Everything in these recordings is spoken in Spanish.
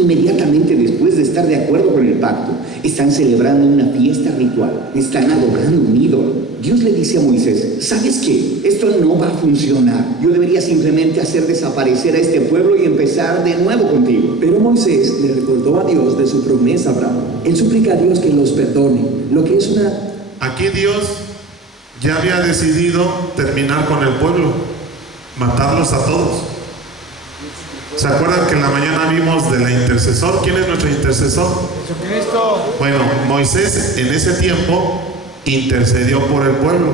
inmediatamente después de estar de acuerdo con el pacto, están celebrando una fiesta ritual, están adorando un ídolo. Dios le dice a Moisés: ¿sabes qué? Esto no va a funcionar. Yo debería simplemente hacer desaparecer a este pueblo y empezar de nuevo contigo. Pero Moisés le recordó a Dios de su promesa a Abraham. Él suplica a Dios que los perdone, lo que es una... Aquí Dios ya había decidido terminar con el pueblo, matarlos a todos. ¿Se acuerdan que en la mañana vimos de la intercesor? ¿Quién es nuestro intercesor? Jesucristo. Bueno, Moisés en ese tiempo intercedió por el pueblo,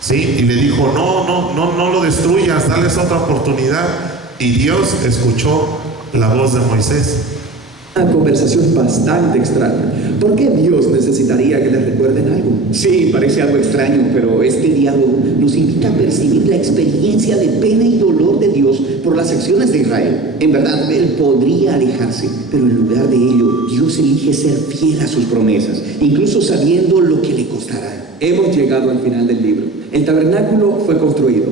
¿sí? Y le dijo: no lo destruyas, dales otra oportunidad. Y Dios escuchó la voz de Moisés. Una conversación bastante extraña. ¿Por qué Dios necesitaría que le recuerden algo? Sí, parece algo extraño, pero este diálogo nos invita a percibir la experiencia de pena y dolor de Dios por las acciones de Israel. En verdad, Él podría alejarse, pero en lugar de ello, Dios elige ser fiel a sus promesas, incluso sabiendo lo que le costará. Hemos llegado al final del libro. El tabernáculo fue construido.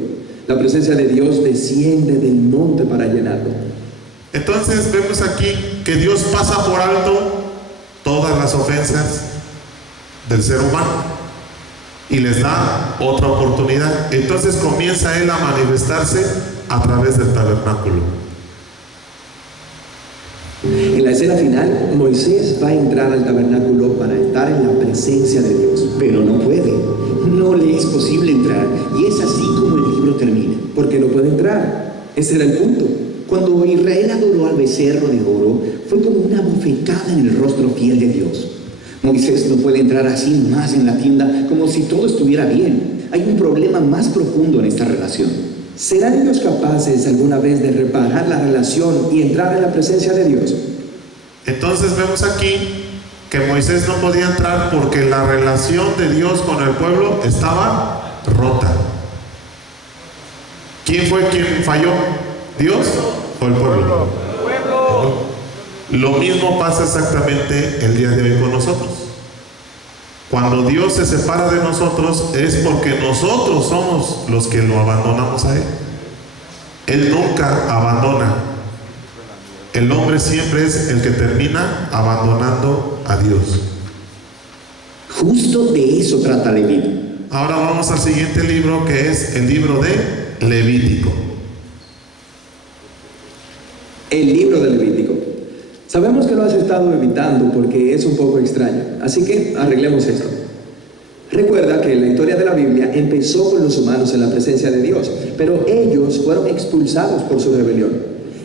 La presencia de Dios desciende del monte para llenarlo. Entonces vemos aquí que Dios pasa por alto todas las ofensas del ser humano y les da otra oportunidad. Entonces comienza Él a manifestarse a través del tabernáculo. En la escena final, Moisés va a entrar al tabernáculo para estar en la presencia de Dios. Pero no puede, no le es posible entrar, y es así como el libro termina. ¿Por qué no puede entrar? Ese era el punto. Cuando Israel adoró al becerro de oro, fue como una bofetada en el rostro fiel de Dios. Moisés no puede entrar así más en la tienda como si todo estuviera bien. Hay un problema más profundo en esta relación. ¿Serán ellos capaces alguna vez de reparar la relación y entrar en la presencia de Dios? Entonces vemos aquí que Moisés no podía entrar porque la relación de Dios con el pueblo estaba rota. ¿Quién fue quien falló? ¿Dios o el pueblo? Lo mismo pasa exactamente el día de hoy con nosotros. Cuando Dios se separa de nosotros es porque nosotros somos los que lo abandonamos a Él. Él nunca abandona. El hombre siempre es el que termina abandonando a Dios. Justo de eso trata Levítico. Ahora vamos al siguiente libro, que es el libro de Levítico. El libro de Levítico. Sabemos que lo has estado evitando porque es un poco extraño, así que arreglemos esto. Recuerda que la historia de la Biblia empezó con los humanos en la presencia de Dios, pero ellos fueron expulsados por su rebelión.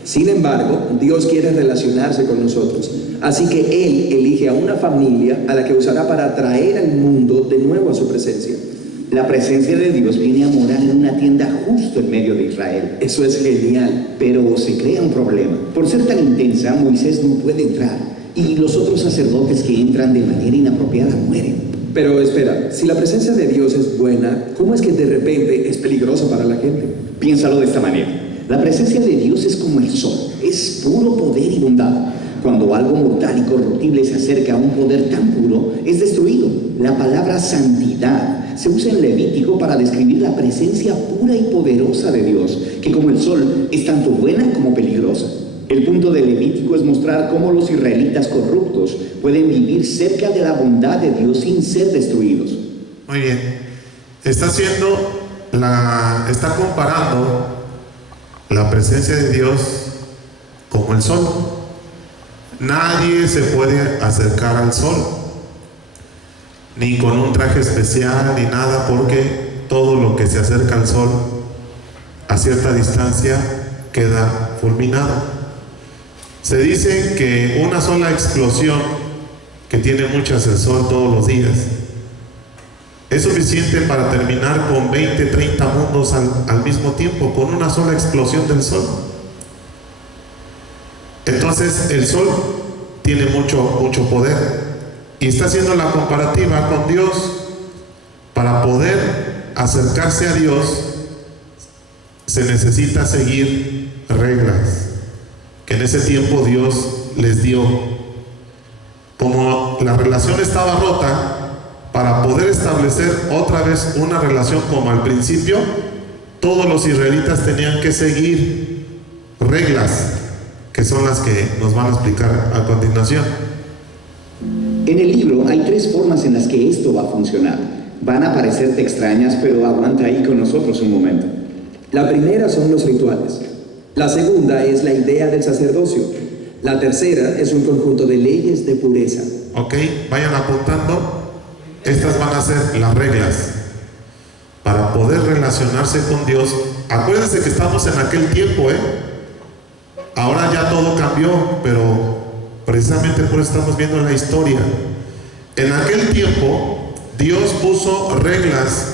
Sin embargo, Dios quiere relacionarse con nosotros, así que Él elige a una familia a la que usará para traer al mundo de nuevo a su presencia. La presencia de Dios viene a morar en una tienda justo en medio de Israel. Eso es genial. Pero se crea un problema. Por ser tan intensa, Moisés no puede entrar, y los otros sacerdotes que entran de manera inapropiada mueren. Pero espera, si la presencia de Dios es buena, ¿cómo es que de repente es peligrosa para la gente? Piénsalo de esta manera. La presencia de Dios es como el sol, es puro poder y bondad. Cuando algo mortal y corruptible se acerca a un poder tan puro, es destruido. La palabra santidad se usa en Levítico para describir la presencia pura y poderosa de Dios, que como el sol es tanto buena como peligrosa. El punto de Levítico es mostrar cómo los israelitas corruptos pueden vivir cerca de la bondad de Dios sin ser destruidos. Muy bien. Está comparando la presencia de Dios como el sol. Nadie se puede acercar al sol, ni con un traje especial ni nada, porque todo lo que se acerca al sol a cierta distancia queda fulminado. Se dice que una sola explosión, que tiene muchas el sol todos los días, es suficiente para terminar con 20, 30 mundos al mismo tiempo, con una sola explosión del sol. Entonces el sol tiene mucho poder, y está haciendo la comparativa con Dios. Para poder acercarse a Dios se necesita seguir reglas que en ese tiempo Dios les dio. Como la relación estaba rota, para poder establecer otra vez una relación como al principio, todos los israelitas tenían que seguir reglas que son las que nos van a explicar a continuación. En el libro hay 3 formas en las que esto va a funcionar. Van a parecerte extrañas, pero aguanta ahí con nosotros un momento. La primera son los rituales. La segunda es la idea del sacerdocio. La tercera es un conjunto de leyes de pureza. Ok, vayan apuntando. Estas van a ser las reglas para poder relacionarse con Dios. Acuérdense que estamos en aquel tiempo, Ahora ya todo cambió, pero precisamente por eso estamos viendo la historia. En aquel tiempo, Dios puso reglas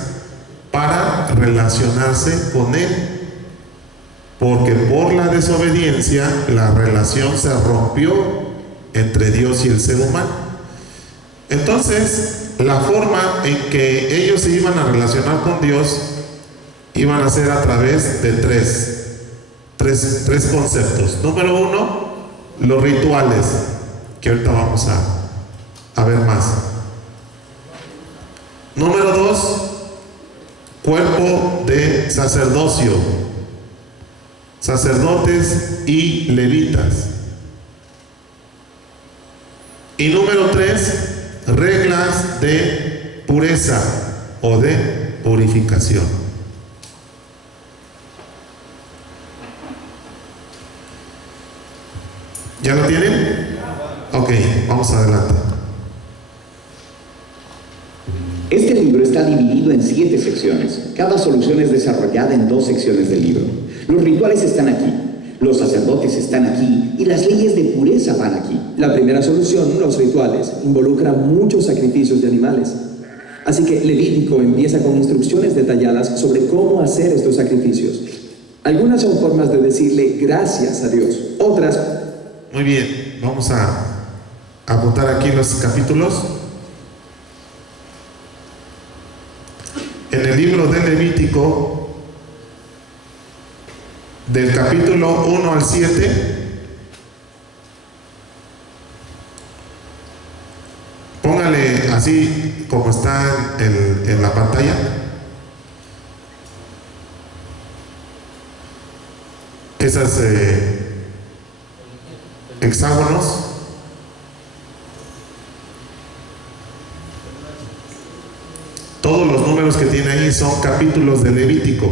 para relacionarse con Él, porque por la desobediencia la relación se rompió entre Dios y el ser humano. Entonces, la forma en que ellos se iban a relacionar con Dios iban a ser a través de tres conceptos. Número 1, los rituales, que ahorita vamos a ver más. Número 2, cuerpo de sacerdocio, sacerdotes y levitas. Y número 3, reglas de pureza o de purificación. ¿Ya lo tienen? Ok, vamos adelante. Este libro está dividido en 7 secciones. Cada solución es desarrollada en 2 secciones del libro. Los rituales están aquí, los sacerdotes están aquí y las leyes de pureza van aquí. La primera solución, los rituales, involucra muchos sacrificios de animales. Así que Levítico empieza con instrucciones detalladas sobre cómo hacer estos sacrificios. Algunas son formas de decirle gracias a Dios. Otras... Muy bien, vamos a apuntar aquí los capítulos. En el libro de Levítico, del capítulo 1 al 7, póngale así como está en la pantalla. Esas hexágonos. Todos los números que tiene ahí son capítulos de Levítico.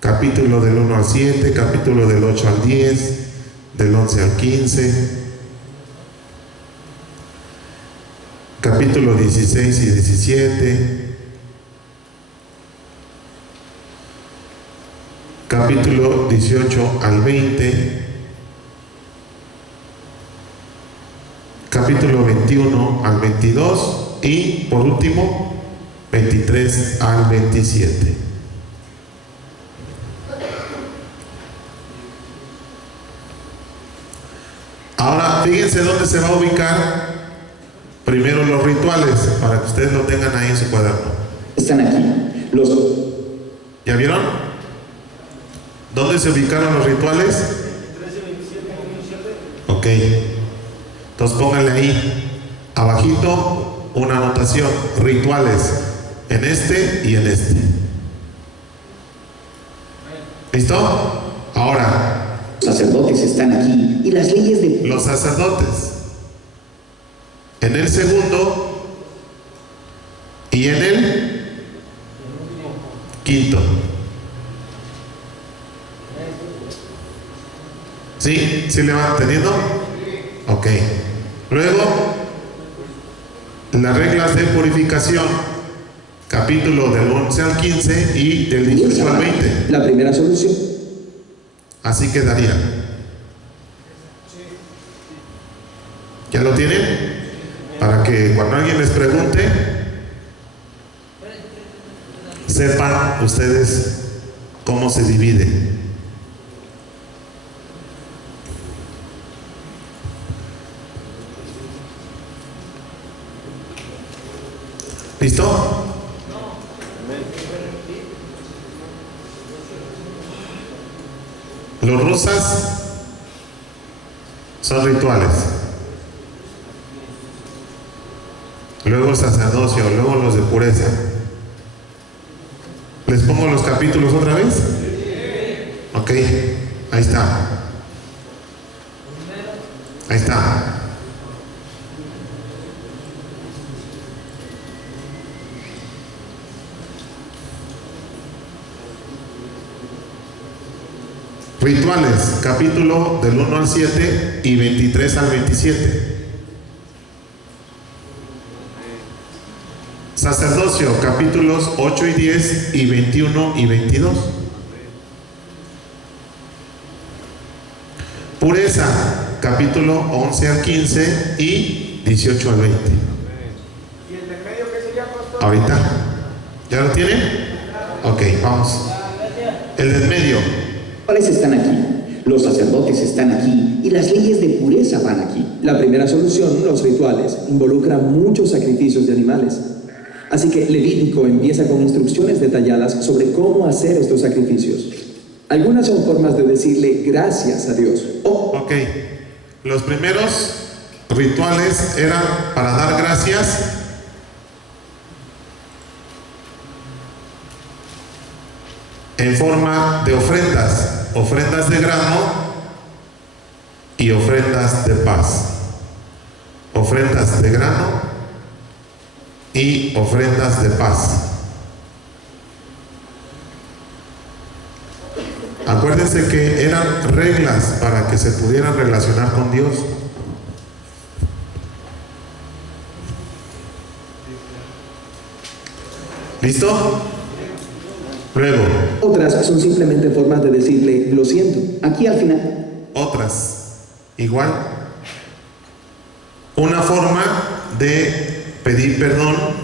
Capítulo del 1 al 7, capítulo del 8 al 10, del 11 al 15, capítulo 16 y 17, capítulo 18 al 20, capítulo 21 al 22 y por último 23 al 27. Ahora fíjense dónde se va a ubicar primero los rituales para que ustedes lo tengan ahí en su cuaderno. Están aquí. ¿Ya vieron? ¿Dónde se ubicaron los rituales? Ok. Entonces pónganle ahí abajito una anotación, rituales, en este y en este. ¿Listo? Ahora, los sacerdotes están aquí y las leyes de... los sacerdotes en el segundo y en el quinto. ¿Sí? ¿Sí le van entendiendo? Ok. Luego, las reglas de purificación, capítulo del 11 al 15 y del 18 al 20. La primera solución. Así quedaría. ¿Ya lo tienen? Para que cuando alguien les pregunte, sepan ustedes cómo se divide. ¿Listo? Los rosas son rituales. Luego el sacerdocio, luego los de pureza. ¿Les pongo los capítulos otra vez? Ok, ahí está. Ahí está. Rituales, capítulo del 1 al 7 y 23 al 27. Sacerdocio, capítulos 8 y 10 y 21 y 22. Pureza, capítulo 11 al 15 y 18 al 20. ¿Y el del medio qué sería, pastor? Ahorita. ¿Ya lo tienen? Ok, vamos. El del medio. Los rituales están aquí, los sacerdotes están aquí y las leyes de pureza van aquí. La primera solución, los rituales, involucra muchos sacrificios de animales. Así que Levítico empieza con instrucciones detalladas sobre cómo hacer estos sacrificios. Algunas son formas de decirle gracias a Dios. Ok. Los primeros rituales eran para dar gracias en forma de ofrendas, ofrendas de grano y ofrendas de paz. Ofrendas de grano y ofrendas de paz. Acuérdense que eran reglas para que se pudieran relacionar con Dios. ¿Listo? Luego, Otras son simplemente formas de decirle lo siento. Aquí al final, otras, igual. Una forma de pedir perdón.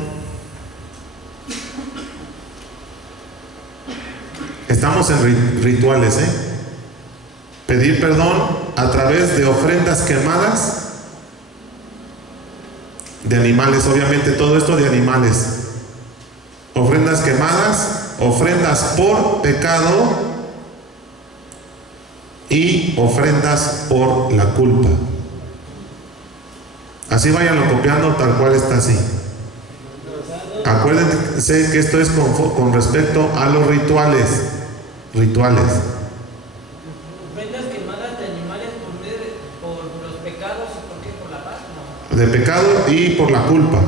Estamos en rituales, Pedir perdón a través de ofrendas quemadas de animales, obviamente todo esto de animales. Ofrendas quemadas, ofrendas por pecado y ofrendas por la culpa. Así váyanlo copiando tal cual está así. Acuérdense que esto es con respecto a los rituales. Rituales. Ofrendas quemadas de animales por los pecados y por qué, por la paz, ¿no? De pecado y por la culpa.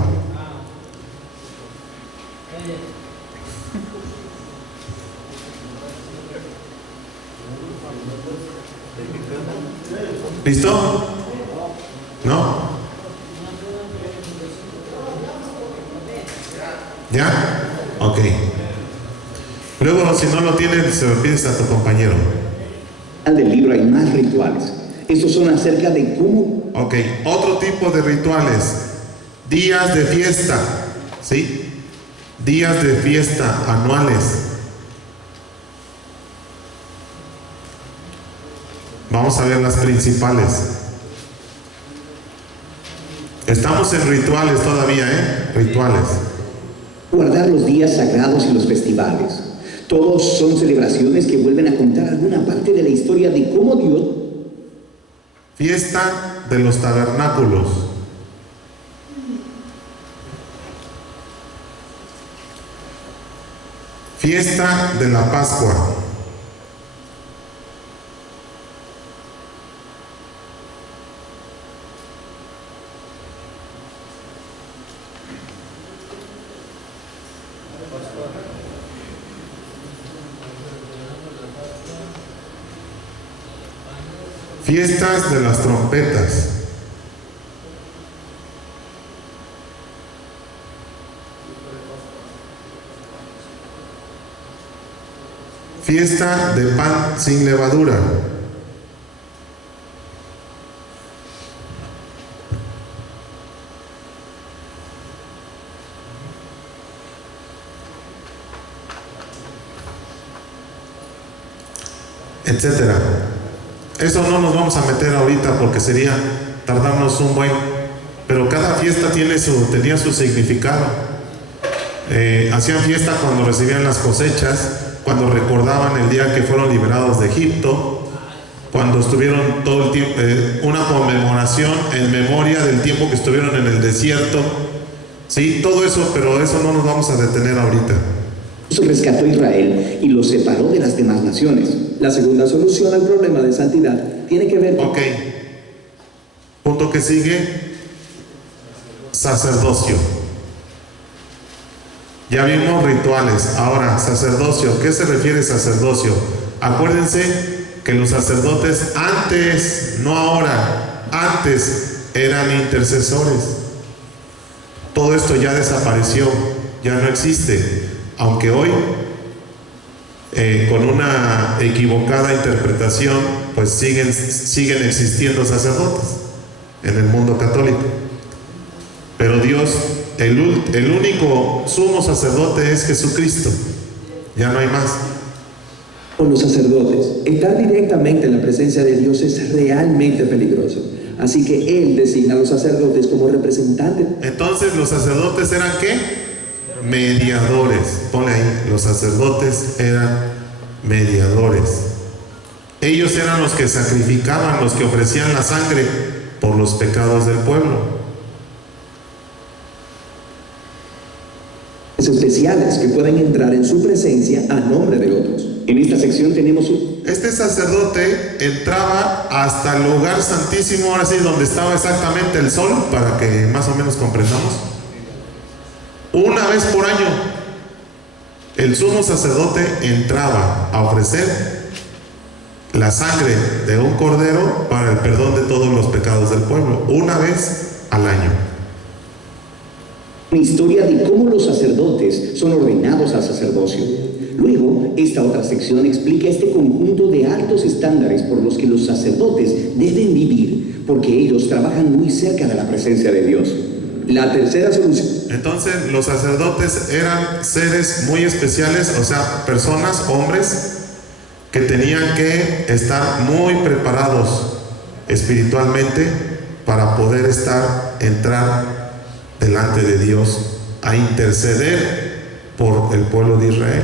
¿Listo? ¿No? ¿Ya? Ok. Luego, si no lo tienes, se lo pides a tu compañero. al del libro hay más rituales. Estos son acerca de cómo... Ok, otro tipo de rituales. Días de fiesta, ¿sí? Días de fiesta anuales. Vamos a ver las principales. Estamos en rituales todavía, Rituales. guardar los días sagrados y los festivales. Todos son celebraciones que vuelven a contar alguna parte de la historia de cómo Dios... Fiesta de los tabernáculos. Fiesta de la Pascua. Fiestas de las trompetas. Fiesta de pan sin levadura. Etcétera. Eso no nos vamos a meter ahorita porque sería tardarnos un buen, pero cada fiesta tenía su significado. Hacían fiesta cuando recibían las cosechas, cuando recordaban el día que fueron liberados de Egipto, cuando estuvieron todo el tiempo, una conmemoración en memoria del tiempo que estuvieron en el desierto. Sí, todo eso, pero eso no nos vamos a detener ahorita. Dios rescató a Israel y los separó de las demás naciones. La segunda solución al problema de santidad tiene que ver con... Ok. Punto que sigue, sacerdocio. Ya vimos rituales, ahora sacerdocio. ¿Qué se refiere sacerdocio? Acuérdense que los sacerdotes antes, no ahora, antes eran intercesores. Todo esto ya desapareció, ya no existe, aunque hoy con una equivocada interpretación pues siguen existiendo sacerdotes en el mundo católico. Pero Dios, el único sumo sacerdote es Jesucristo, ya no hay más. Con los sacerdotes, estar directamente en la presencia de Dios es realmente peligroso. Así que Él designa a los sacerdotes como representantes. Entonces, ¿los sacerdotes eran qué? Mediadores. Ponle ahí, los sacerdotes eran mediadores. Ellos eran los que sacrificaban, los que ofrecían la sangre por los pecados del pueblo. Especiales que pueden entrar en su presencia a nombre de otros. En esta sección tenemos Este sacerdote entraba hasta el lugar santísimo, ahora sí, donde estaba exactamente el sol, para que más o menos comprendamos. Una vez por año, el sumo sacerdote entraba a ofrecer la sangre de un cordero para el perdón de todos los pecados del pueblo, una vez al año. una historia de cómo los sacerdotes son ordenados al sacerdocio. Luego, esta otra sección explica este conjunto de altos estándares por los que los sacerdotes deben vivir, porque ellos trabajan muy cerca de la presencia de Dios. La tercera solución. Entonces, los sacerdotes eran seres muy especiales, o sea, personas, hombres, que tenían que estar muy preparados espiritualmente para poder entrar delante de Dios a interceder por el pueblo de Israel.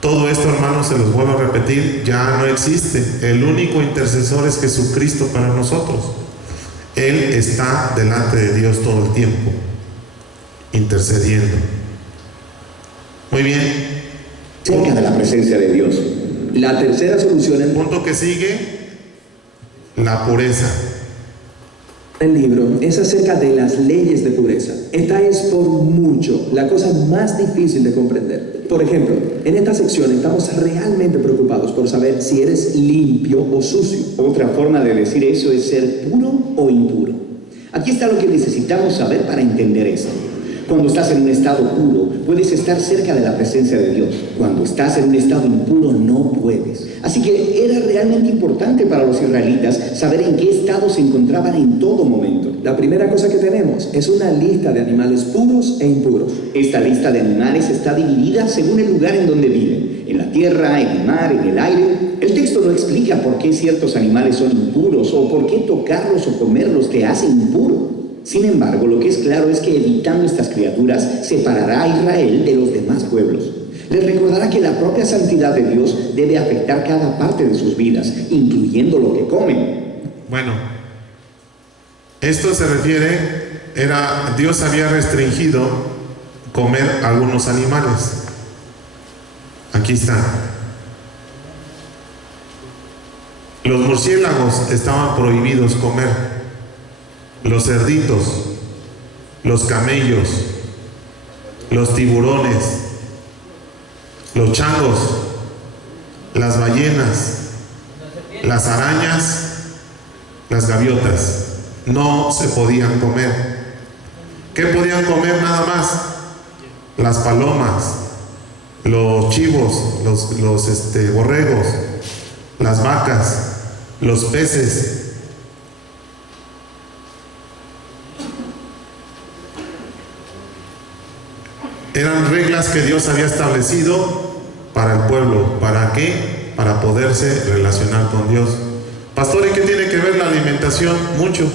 Todo esto, hermanos, se los vuelvo a repetir, ya no existe. El único intercesor es Jesucristo para nosotros. Él está delante de Dios todo el tiempo, intercediendo. Muy bien. Cerca de la presencia de Dios. La tercera solución El en punto que sigue, la pureza. el libro es acerca de las leyes de pureza. Esta es por mucho la cosa más difícil de comprender. Por ejemplo, en esta sección estamos realmente preocupados por saber si eres limpio o sucio. Otra forma de decir eso es ser puro o impuro. Aquí está lo que necesitamos saber para entender esto. Cuando estás en un estado puro, puedes estar cerca de la presencia de Dios. Cuando estás en un estado impuro, no puedes. Así que era realmente importante para los israelitas saber en qué estado se encontraban en todo momento. La primera cosa que tenemos es una lista de animales puros e impuros. Esta lista de animales está dividida según el lugar en donde viven. En la tierra, en el mar, en el aire. El texto no explica por qué ciertos animales son impuros o por qué tocarlos o comerlos te hace impuro. Sin embargo, lo que es claro es que evitando estas criaturas separará a Israel de los demás pueblos. Les recordará que la propia santidad de Dios debe afectar cada parte de sus vidas, incluyendo lo que comen. Bueno, esto se refiere, Dios había restringido comer algunos animales. Aquí están. Los murciélagos estaban prohibidos comer. Los cerditos, los camellos, los tiburones, los changos, las ballenas, las arañas, las gaviotas, no se podían comer. ¿Qué podían comer nada más? Las palomas, los chivos, los borregos, las vacas, los peces. Eran reglas que Dios había establecido para el pueblo. ¿Para qué? Para poderse relacionar con Dios. Pastor, ¿y qué tiene que ver la alimentación? Mucho.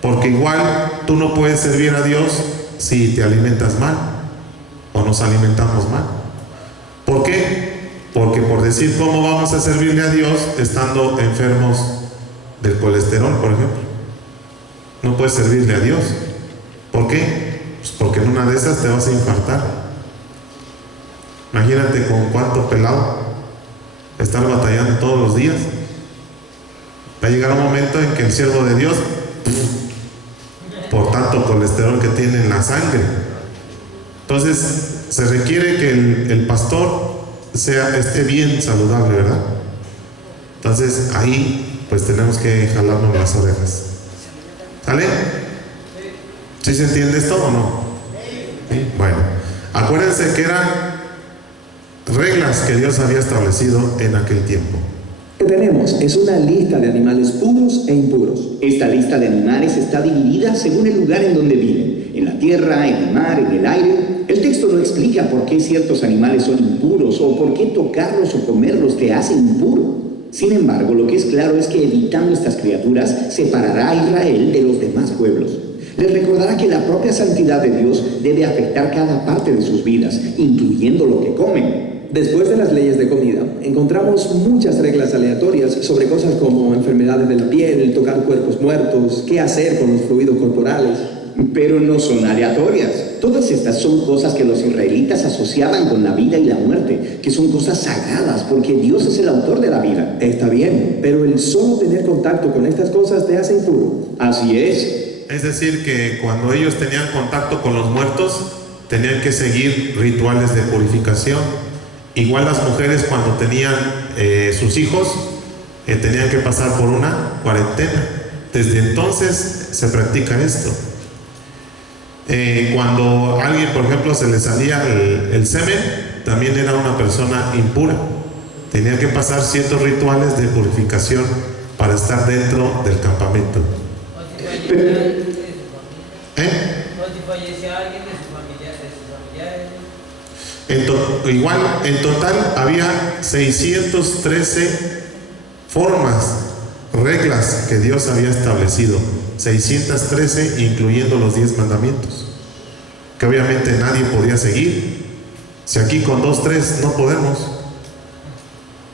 Porque igual tú no puedes servir a Dios si te alimentas mal o nos alimentamos mal. ¿Por qué? Porque por decir cómo vamos a servirle a Dios estando enfermos del colesterol, por ejemplo. No puedes servirle a Dios. ¿Por qué? Pues porque en una de esas te vas a infartar. Imagínate con cuánto pelado estar batallando todos los días. Va a llegar un momento en que el siervo de Dios, por tanto colesterol que tiene en la sangre. Entonces, se requiere que el pastor esté bien saludable, ¿verdad? Entonces, ahí, pues tenemos que jalarnos las orejas. ¿Sale? ¿Sí se entiende esto o no? ¿Sí? Bueno, acuérdense que eran reglas que Dios había establecido en aquel tiempo. Lo que tenemos es una lista de animales puros e impuros. Esta lista de animales está dividida según el lugar en donde viven, en la tierra, en el mar, en el aire. El texto no explica por qué ciertos animales son impuros o por qué tocarlos o comerlos te hace impuro. Sin embargo, lo que es claro es que evitando estas criaturas separará a Israel de los demás pueblos. Les recordará que la propia santidad de Dios debe afectar cada parte de sus vidas, incluyendo lo que comen. Después de las leyes de comida, encontramos muchas reglas aleatorias sobre cosas como enfermedades de la piel, tocar cuerpos muertos, qué hacer con los fluidos corporales. Pero no son aleatorias. Todas estas son cosas que los israelitas asociaban con la vida y la muerte, que son cosas sagradas porque Dios es el autor de la vida. Está bien, pero el solo tener contacto con estas cosas te hace impuro. Así es. Es decir, que cuando ellos tenían contacto con los muertos, tenían que seguir rituales de purificación. Igual las mujeres cuando tenían sus hijos, tenían que pasar por una cuarentena. Desde entonces se practica esto. Cuando a alguien, por ejemplo, se le salía el semen, también era una persona impura. Tenía que pasar ciertos rituales de purificación para estar dentro del campamento. O si fallecía alguien de sus familiares. Igual, en total había 613 formas, reglas que Dios había establecido. 613, incluyendo los 10 mandamientos, que obviamente nadie podía seguir. Si aquí con 2, 3 no podemos.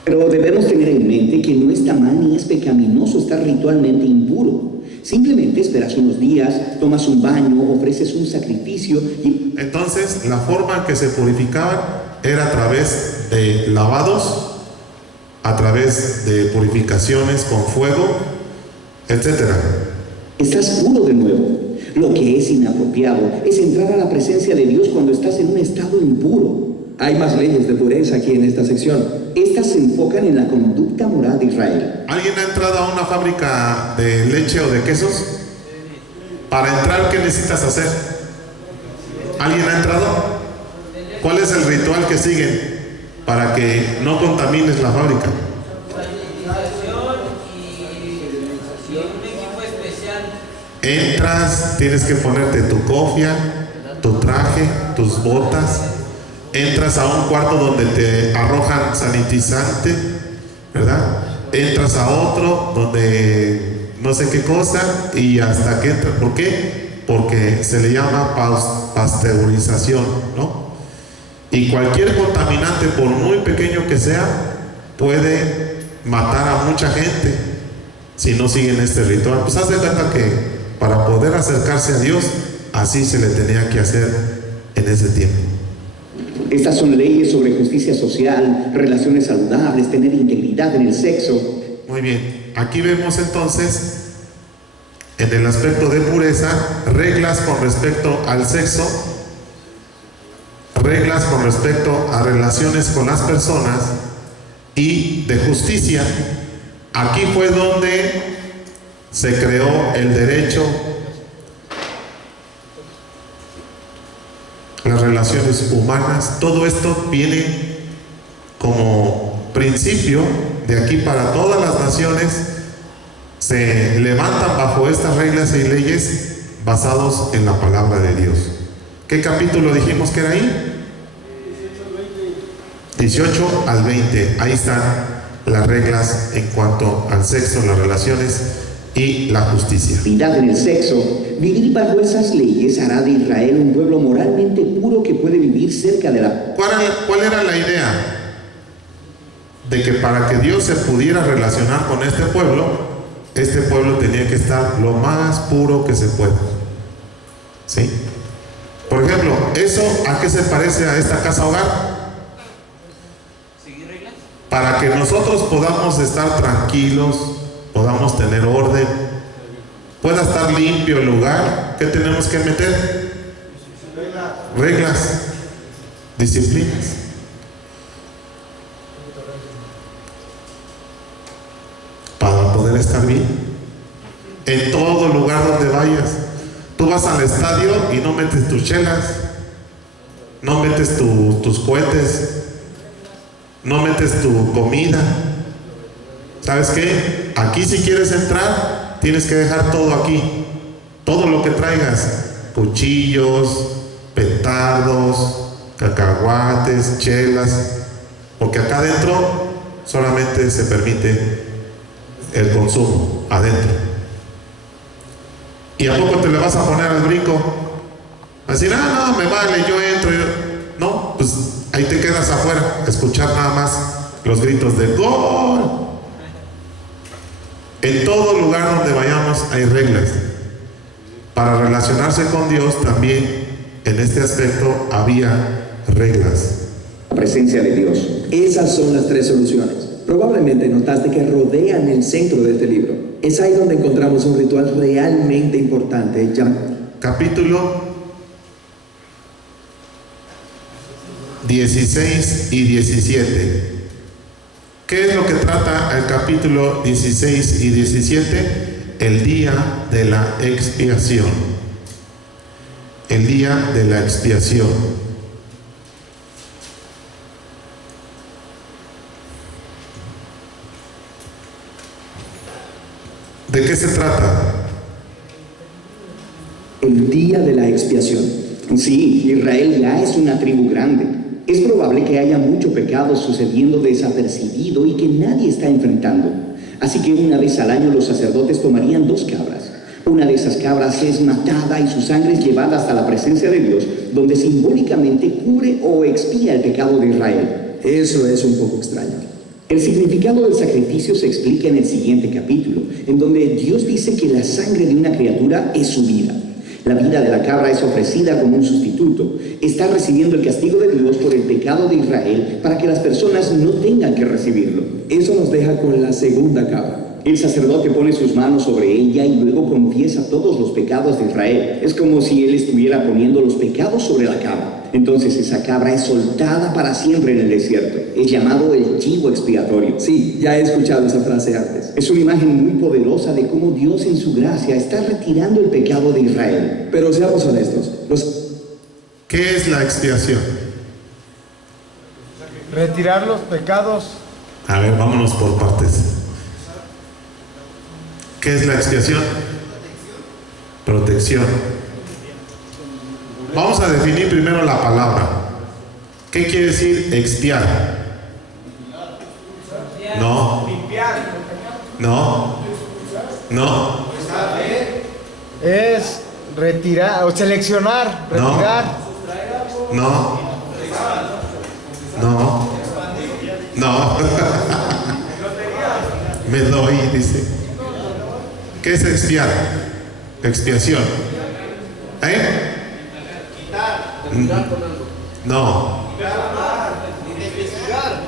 Pero debemos tener en mente que no está mal ni es pecaminoso estar ritualmente impuro. Simplemente esperas unos días, tomas un baño, ofreces un sacrificio y... Entonces, la forma en que se purificaban era a través de lavados, a través de purificaciones con fuego, etcétera. Estás puro de nuevo. Lo que es inapropiado es entrar a la presencia de Dios cuando estás en un estado impuro. Hay más leyes de pureza aquí en esta sección. Estas se enfocan en la conducta moral de Israel. ¿Alguien ha entrado a una fábrica de leche o de quesos? Para entrar, ¿qué necesitas hacer? ¿Alguien ha entrado? ¿Cuál es el ritual que siguen para que no contamines la fábrica? Y un equipo especial. Entras, tienes que ponerte tu cofia, tu traje, tus botas. Entras a un cuarto donde te arrojan sanitizante, ¿verdad? Entras a otro donde no sé qué cosa y hasta que entras. ¿Por qué? Porque se le llama pasteurización, ¿no? Y cualquier contaminante, por muy pequeño que sea, puede matar a mucha gente si no siguen este ritual. Pues haz de cuenta que para poder acercarse a Dios, así se le tenía que hacer en ese tiempo. Estas son leyes sobre justicia social, relaciones saludables, tener integridad en el sexo. Muy bien, aquí vemos entonces, en el aspecto de pureza, reglas con respecto al sexo, reglas con respecto a relaciones con las personas y de justicia. Aquí fue donde se creó el derecho, las relaciones humanas. Todo esto viene como principio de aquí para todas las naciones. Se levantan bajo estas reglas y leyes basados en la palabra de Dios. ¿Qué capítulo dijimos que era ahí? 18 al 20. Ahí están las reglas en cuanto al sexo, las relaciones y la justicia. Integridad en el sexo. Vivir bajo esas leyes hará de Israel un pueblo moralmente puro que puede vivir cerca de la... ¿Cuál era la idea? De que para que Dios se pudiera relacionar con este pueblo tenía que estar lo más puro que se pueda. ¿Sí? Por ejemplo, ¿eso a qué se parece a esta casa hogar? ¿Seguir reglas? Para que nosotros podamos estar tranquilos, podamos tener orden, pueda estar limpio el lugar. ¿Qué tenemos que meter? Reglas, disciplinas. Para poder estar bien en todo lugar donde vayas. Tú vas al estadio y no metes tus chelas, no metes tus cohetes, no metes tu comida. ¿Sabes qué? Aquí si quieres entrar, tienes que dejar todo aquí. Todo lo que traigas, cuchillos, petardos, cacahuates, chelas, porque acá adentro solamente se permite el consumo, adentro. ¿Y a poco te le vas a poner al brinco? A decir, no, me vale, yo entro. No, pues ahí te quedas afuera, escuchar nada más los gritos de ¡gol! En todo lugar donde vayamos hay reglas. Para relacionarse con Dios también, en este aspecto, había reglas. La presencia de Dios. Esas son las tres soluciones. Probablemente notaste que rodean el centro de este libro. Es ahí donde encontramos un ritual realmente importante. Capítulo 16 y 17. ¿Qué es lo que trata el capítulo 16 y 17? El día de la expiación. El día de la expiación. ¿De qué se trata? El día de la expiación. Sí, Israel ya es una tribu grande. Es probable que haya mucho pecado sucediendo desapercibido y que nadie está enfrentando. Así que una vez al año los sacerdotes tomarían 2 cabras. Una de esas cabras es matada y su sangre es llevada hasta la presencia de Dios, donde simbólicamente cubre o expía el pecado de Israel. Eso es un poco extraño. El significado del sacrificio se explica en el siguiente capítulo, en donde Dios dice que la sangre de una criatura es su vida. La vida de la cabra es ofrecida como un sustituto. Está recibiendo el castigo de Dios por el pecado de Israel para que las personas no tengan que recibirlo. Eso nos deja con la segunda cabra. El sacerdote pone sus manos sobre ella y luego confiesa todos los pecados de Israel. Es como si él estuviera poniendo los pecados sobre la cabra. Entonces esa cabra es soltada para siempre en el desierto. Es llamado el chivo expiatorio. Sí, ya he escuchado esa frase antes. Es una imagen muy poderosa de cómo Dios en su gracia está retirando el pecado de Israel. Pero seamos honestos. ¿Qué es la expiación? Retirar los pecados. A ver, vámonos por partes. ¿Qué es la expiación? Protección. Vamos a definir primero la palabra. ¿Qué quiere decir expiar? No. No. No. Es retirar o seleccionar, retirar. No. No. No. Me doy, dice. ¿Qué es expiar? Expiación. ¿Eh? No.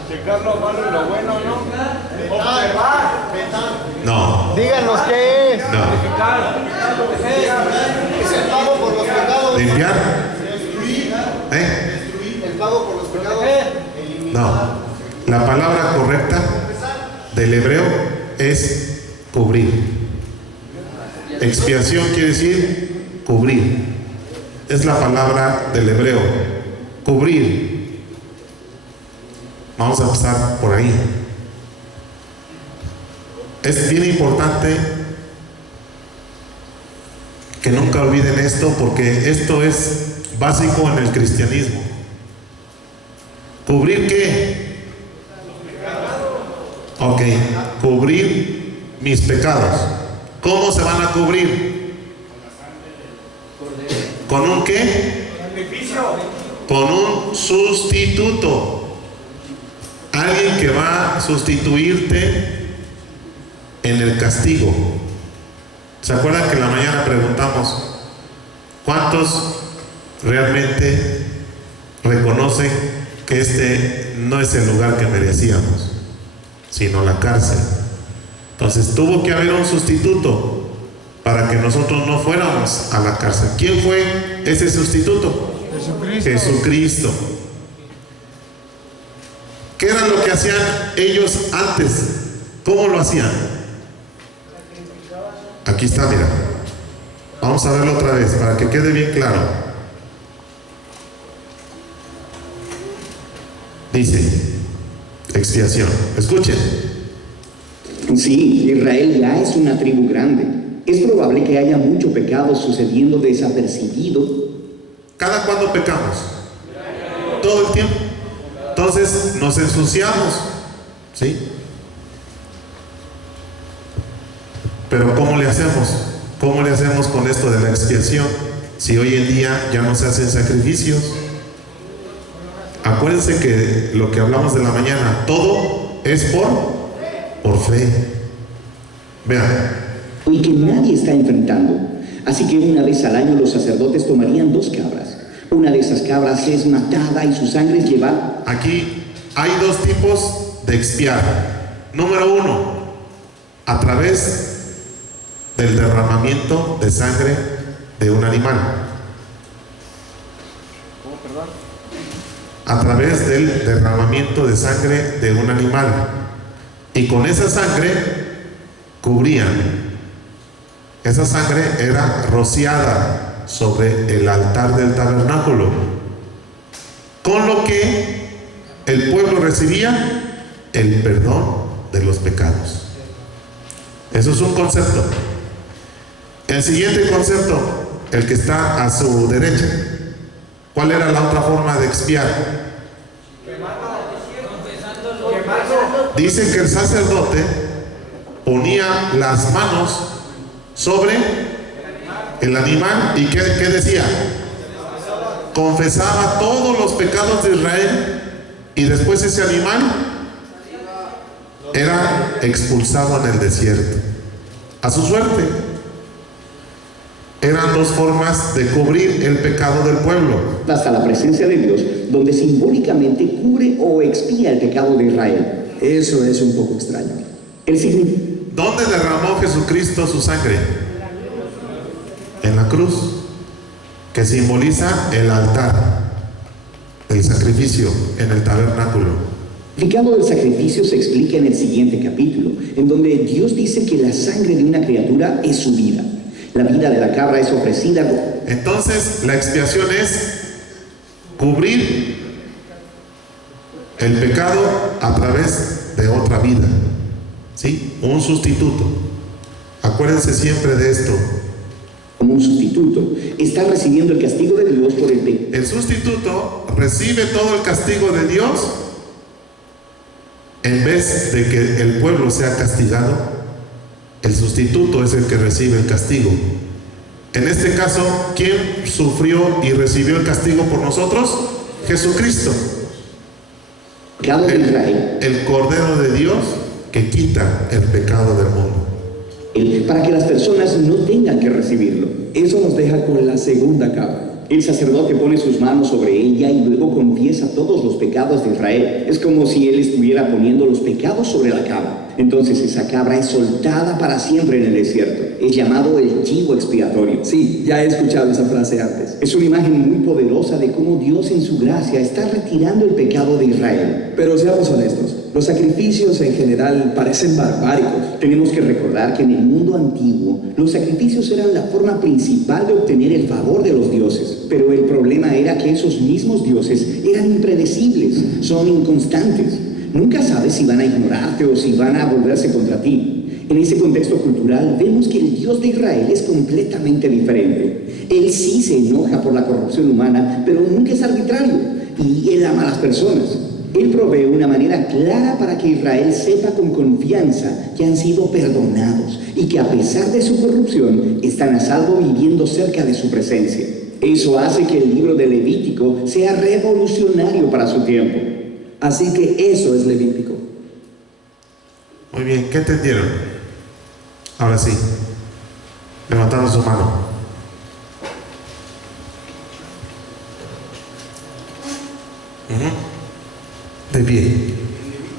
Checar lo malo y lo bueno, ¿no? Observar. No. Díganos qué es. No. Es el pago por los pecados. ¿Limpiar? El pago por los pecados. No. La palabra correcta del hebreo es cubrir. Expiación quiere decir cubrir. Es la palabra del hebreo. Cubrir. Vamos a empezar por ahí. Es bien importante que nunca olviden esto, porque esto es básico en el cristianismo. ¿Cubrir qué? Ok, cubrir mis pecados. ¿Cómo se van a cubrir? ¿Con un qué? Con un sustituto. Alguien que va a sustituirte en el castigo. ¿Se acuerdan que en la mañana preguntamos cuántos realmente reconocen que este no es el lugar que merecíamos, sino la cárcel? Entonces tuvo que haber un sustituto para que nosotros no fuéramos a la cárcel. ¿Quién fue ese sustituto? Jesucristo. ¿Qué era lo que hacían ellos antes? ¿Cómo lo hacían? Aquí está, mira. Vamos a verlo otra vez para que quede bien claro. Dice, expiación. Escuchen. Sí, Israel ya es una tribu grande. Es probable que haya mucho pecado sucediendo desapercibido. ¿Cada cuándo pecamos? Todo el tiempo. Entonces nos ensuciamos, ¿sí? Pero ¿cómo le hacemos? ¿Cómo le hacemos con esto de la expiación? Si hoy en día ya no se hacen sacrificios. Acuérdense que lo que hablamos de la mañana, todo es por fe. Vean. Y que nadie está enfrentando. Así que una vez al año los sacerdotes tomarían 2 cabras. Una de esas cabras es matada y su sangre es llevada. Aquí hay 2 tipos de expiar. Número 1, a través del derramamiento de sangre de un animal. A través del derramamiento de sangre de un animal. Y con esa sangre cubrían. Esa sangre era rociada sobre el altar del tabernáculo, con lo que el pueblo recibía el perdón de los pecados. Eso es un concepto. El siguiente concepto, el que está a su derecha. ¿Cuál era la otra forma de expiar? Dice que el sacerdote ponía las manos sobre el animal y ¿qué decía? Confesaba todos los pecados de Israel y después ese animal era expulsado en el desierto a su suerte. Eran 2 formas de cubrir el pecado del pueblo. Hasta la presencia de Dios, donde simbólicamente cubre o expía el pecado de Israel. Eso es un poco extraño. El significado. ¿Dónde derramó Jesucristo su sangre? En la cruz, que simboliza el altar, el sacrificio en el tabernáculo. El significado del sacrificio se explica en el siguiente capítulo, en donde Dios dice que la sangre de una criatura es su vida. La vida de la cabra es ofrecida. Entonces, la expiación es cubrir el pecado a través de otra vida, ¿sí? Un sustituto. Acuérdense siempre de esto. Como un sustituto, está recibiendo el castigo de Dios por el pecado. El sustituto recibe todo el castigo de Dios en vez de que el pueblo sea castigado. El sustituto es el que recibe el castigo. En este caso, ¿quién sufrió y recibió el castigo por nosotros? Jesucristo. Pecado de Israel. El Cordero de Dios que quita el pecado del mundo. Para que las personas no tengan que recibirlo. Eso nos deja con la segunda cabra. El sacerdote pone sus manos sobre ella y luego confiesa todos los pecados de Israel. Es como si él estuviera poniendo los pecados sobre la cabra. Entonces esa cabra es soltada para siempre en el desierto. Es llamado el chivo expiatorio. Sí, ya he escuchado esa frase antes. Es una imagen muy poderosa de cómo Dios en su gracia está retirando el pecado de Israel. Pero seamos honestos, los sacrificios en general parecen barbáricos. Tenemos que recordar que en el mundo antiguo los sacrificios eran la forma principal de obtener el favor de los dioses. Pero el problema era que esos mismos dioses eran impredecibles, son inconstantes. Nunca sabes si van a ignorarte o si van a volverse contra ti. En ese contexto cultural vemos que el Dios de Israel es completamente diferente. Él sí se enoja por la corrupción humana, pero nunca es arbitrario. Y Él ama a las personas. Él provee una manera clara para que Israel sepa con confianza que han sido perdonados y que a pesar de su corrupción están a salvo viviendo cerca de su presencia. Eso hace que el libro de Levítico sea revolucionario para su tiempo. Así que eso es Levítico. Muy bien, ¿qué entendieron? Ahora sí, levantando su mano. De pie.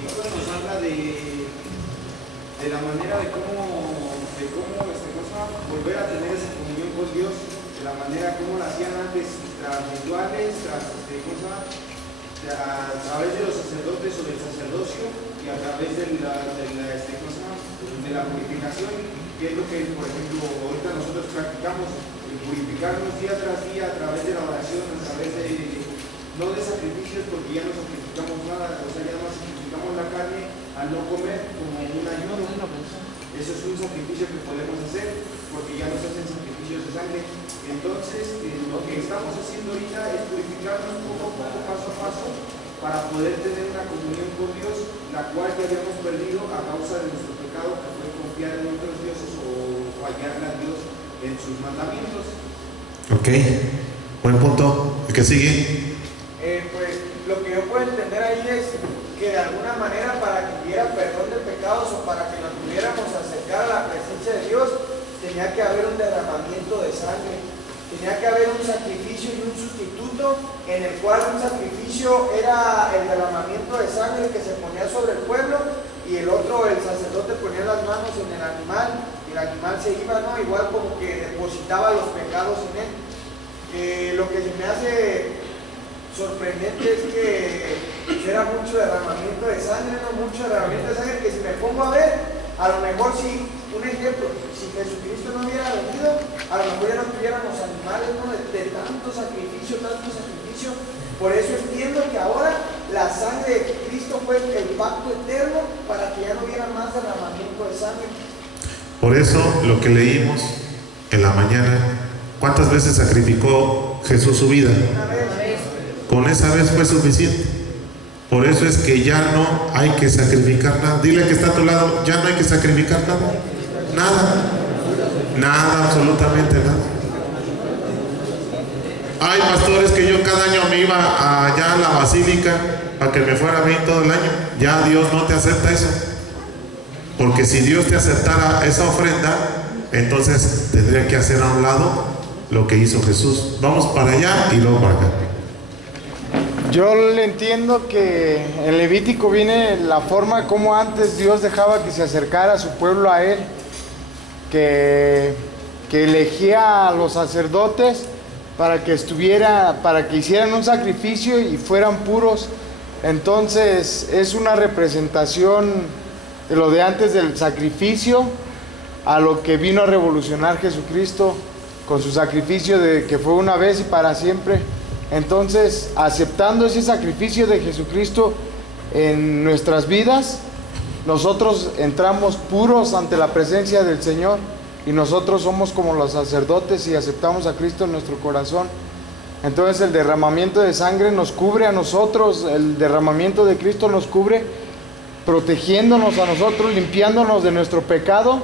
Nos habla de la manera de manera como lo hacían antes, tras rituales, a través de los sacerdotes o del sacerdocio y a través de la purificación, que es lo que, por ejemplo, ahorita nosotros practicamos, purificarnos día tras día a través de la oración, a través de, no de sacrificios, porque ya no sacrificamos nada, o sea, ya no sacrificamos la carne al no comer como un ayuno. Eso es un sacrificio que podemos hacer, porque ya nos hacen sacrificios de sangre. Entonces, lo que estamos haciendo ahorita es purificarnos poco a poco, paso a paso, para poder tener una comunión con Dios, la cual ya habíamos perdido a causa de nuestro pecado, que fue confiar en otros dioses o fallarle a Dios en sus mandamientos. Ok, buen punto. ¿El que sigue? Pues lo que yo puedo entender ahí es que de alguna manera, para que hubiera perdón de pecados o para que nos pudiéramos acercar a la presencia de Dios, tenía que haber un derramamiento de sangre, tenía que haber un sacrificio y un sustituto, en el cual un sacrificio era el derramamiento de sangre que se ponía sobre el pueblo, y el otro, el sacerdote ponía las manos en el animal y el animal se iba, ¿no? Igual como que depositaba los pecados en él. Lo que se me hace sorprendente es que era mucho derramamiento de sangre, no mucho derramamiento de sangre, que si me pongo a ver, a lo mejor si, un ejemplo, si Jesucristo no hubiera venido, a lo mejor ya no tuviéramos animales, ¿no? De tanto sacrificio. Por eso entiendo que ahora la sangre de Cristo fue el pacto eterno para que ya no hubiera más derramamiento de sangre. Por eso lo que leímos en la mañana, ¿cuántas veces sacrificó Jesús su vida? Una vez. Con esa vez fue suficiente. Por eso es que ya no hay que sacrificar nada. Dile que está a tu lado, ya no hay que sacrificar nada. Nada, absolutamente nada. Hay pastores que yo cada año me iba allá a la basílica para que me fuera bien todo el año. Ya Dios no te acepta eso. Porque si Dios te aceptara esa ofrenda, entonces tendría que hacer a un lado lo que hizo Jesús. Vamos para allá y luego para acá. Yo le entiendo que en Levítico viene la forma como antes Dios dejaba que se acercara a su pueblo a Él, que elegía a los sacerdotes para que hicieran un sacrificio y fueran puros. Entonces es una representación de lo de antes del sacrificio a lo que vino a revolucionar Jesucristo con su sacrificio de que fue una vez y para siempre. Entonces, aceptando ese sacrificio de Jesucristo en nuestras vidas, nosotros entramos puros ante la presencia del Señor, y nosotros somos como los sacerdotes y aceptamos a Cristo en nuestro corazón. Entonces el derramamiento de sangre nos cubre a nosotros, el derramamiento de Cristo nos cubre, protegiéndonos a nosotros, limpiándonos de nuestro pecado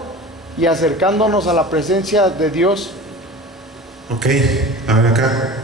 y acercándonos a la presencia de Dios. Ok, a ver acá.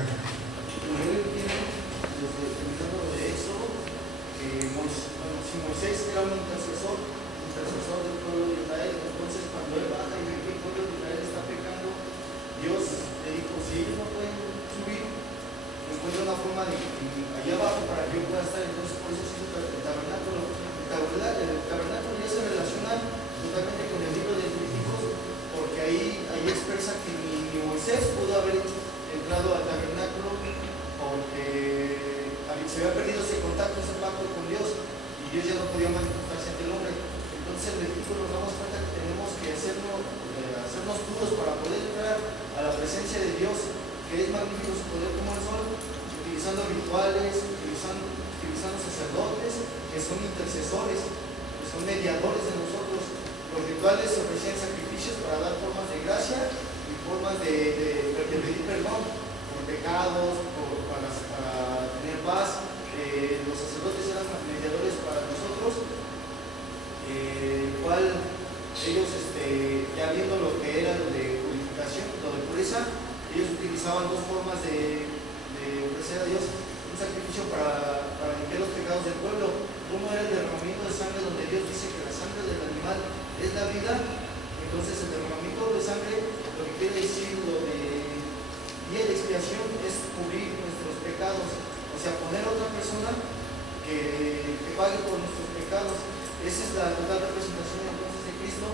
Esa es la total representación entonces de Cristo,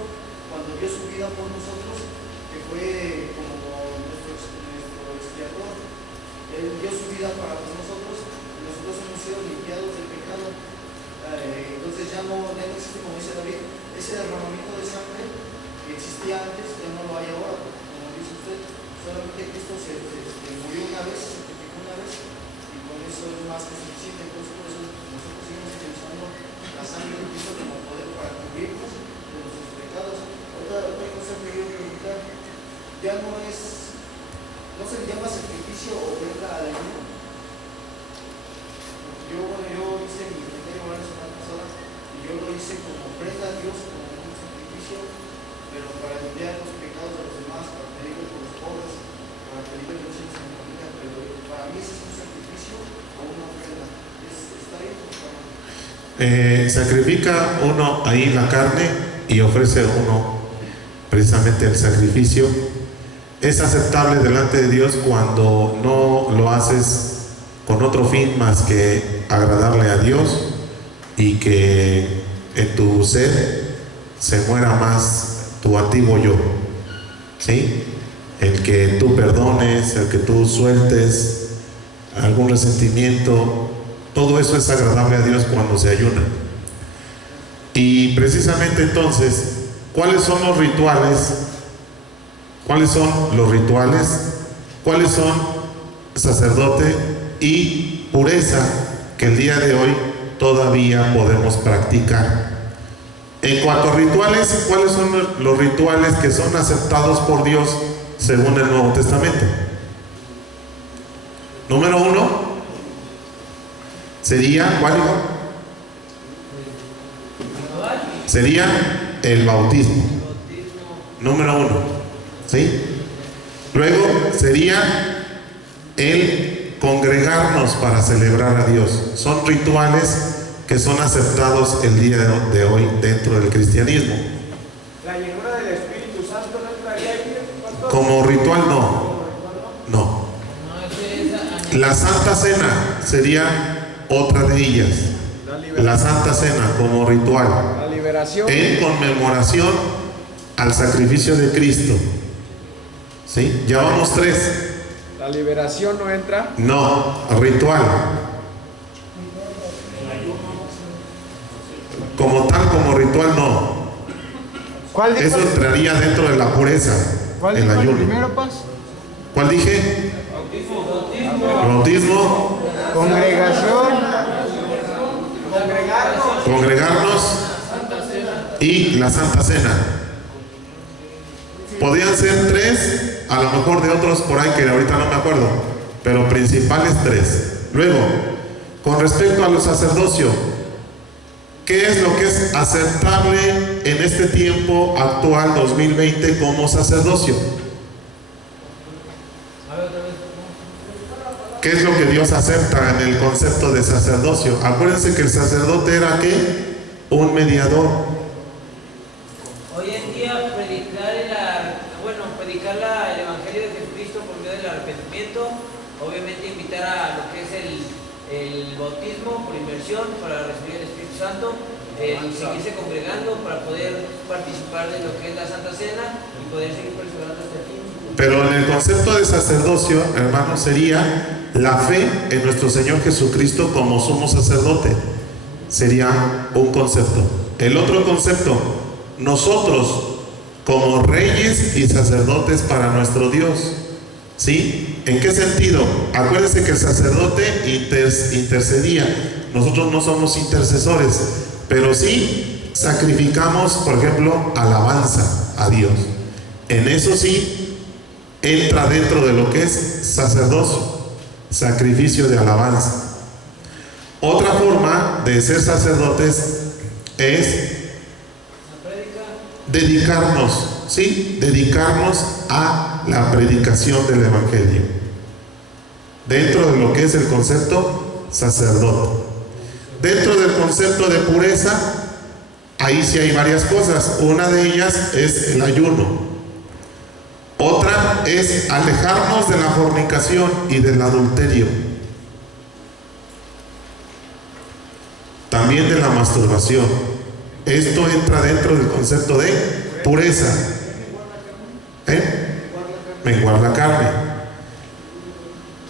cuando dio su vida por nosotros, que fue como nuestro expiador. Él dio su vida para nosotros y nosotros hemos sido limpiados del pecado. Entonces ya no existe, como dice David, ese derramamiento de sangre que existía antes, ya no lo hay ahora, como dice usted. Solamente Cristo se murió una vez, se sacrificó una vez y con eso es más que suficiente. Entonces por eso nosotros seguimos utilizando la sangre de Cristo como poder para cubrirnos de nuestros pecados. Otra cosa que yo preguntar, ya no se le llama sacrificio o ofrenda al ayuno. Yo hice mi inventario la semana pasada y yo lo hice como ofrenda a Dios, como un sacrificio, pero para limpiar los pecados de los demás, para pedirle por los pobres, para pedirle por los hijos de mi familia, pero para mí ese es un sacrificio o una ofrenda. ¿Está bien? Sacrifica uno ahí la carne y ofrece uno precisamente el sacrificio. Es aceptable delante de Dios cuando no lo haces con otro fin más que agradarle a Dios y que en tu ser se muera más tu antiguo yo, ¿sí? El que tú perdones, el que tú sueltes algún resentimiento, todo eso es agradable a Dios cuando se ayuna. Y precisamente entonces, ¿cuáles son los rituales? ¿Cuáles son los rituales? ¿Cuáles son sacerdote y pureza que el día de hoy todavía podemos practicar? En cuanto a rituales, ¿cuáles son los rituales que son aceptados por Dios según el Nuevo Testamento? Número 1 sería, ¿cuál? Sería el bautismo. Número 1, ¿sí? Luego sería el congregarnos para celebrar a Dios. Son rituales que son aceptados el día de hoy dentro del cristianismo. La llenura del Espíritu Santo no entraría ahí, pastor. Como ritual no. La Santa Cena sería otra de ellas. La Santa Cena como ritual. La liberación. En conmemoración al sacrificio de Cristo. ¿Sí? Ya vamos 3. La liberación no entra. No, ritual. Como tal, como ritual no. ¿Cuál dijo? Eso entraría dentro de la pureza. ¿Cuál el dijo el ayuno. primero, Paz? ¿Cuál dije? Bautismo. Congregación. Congregarnos y la Santa Cena. Podrían ser 3, a lo mejor de otros por ahí que ahorita no me acuerdo, pero principales 3. Luego, con respecto a los sacerdocios, ¿qué es lo que es aceptable en este tiempo actual 2020 como sacerdocio? ¿Qué es lo que Dios acepta en el concepto de sacerdocio? Acuérdense que el sacerdote era ¿qué? Un mediador. Hoy en día predicar el Evangelio de Jesucristo por medio del arrepentimiento, obviamente invitar a lo que es el bautismo por inmersión para recibir el Espíritu Santo, seguirse congregando para poder participar de lo que es la Santa Cena y poder seguir perseverando hasta el fin. Pero en el concepto de sacerdocio, hermano, sería la fe en nuestro Señor Jesucristo como sumo sacerdote. Sería un concepto. El otro concepto, nosotros como reyes y sacerdotes para nuestro Dios. ¿Sí? ¿En qué sentido? Acuérdense que el sacerdote intercedía. Nosotros no somos intercesores, pero sí sacrificamos, por ejemplo, alabanza a Dios. En eso sí entra dentro de lo que es sacerdocio, sacrificio de alabanza. Otra forma de ser sacerdotes es dedicarnos, ¿sí? Dedicarnos a la predicación del Evangelio. Dentro de lo que es el concepto sacerdote. Dentro del concepto de pureza, ahí sí hay varias cosas. Una de ellas es el ayuno. Otra es alejarnos de la fornicación y del adulterio. También de la masturbación. Esto entra dentro del concepto de pureza. ¿Eh? menguar la carne.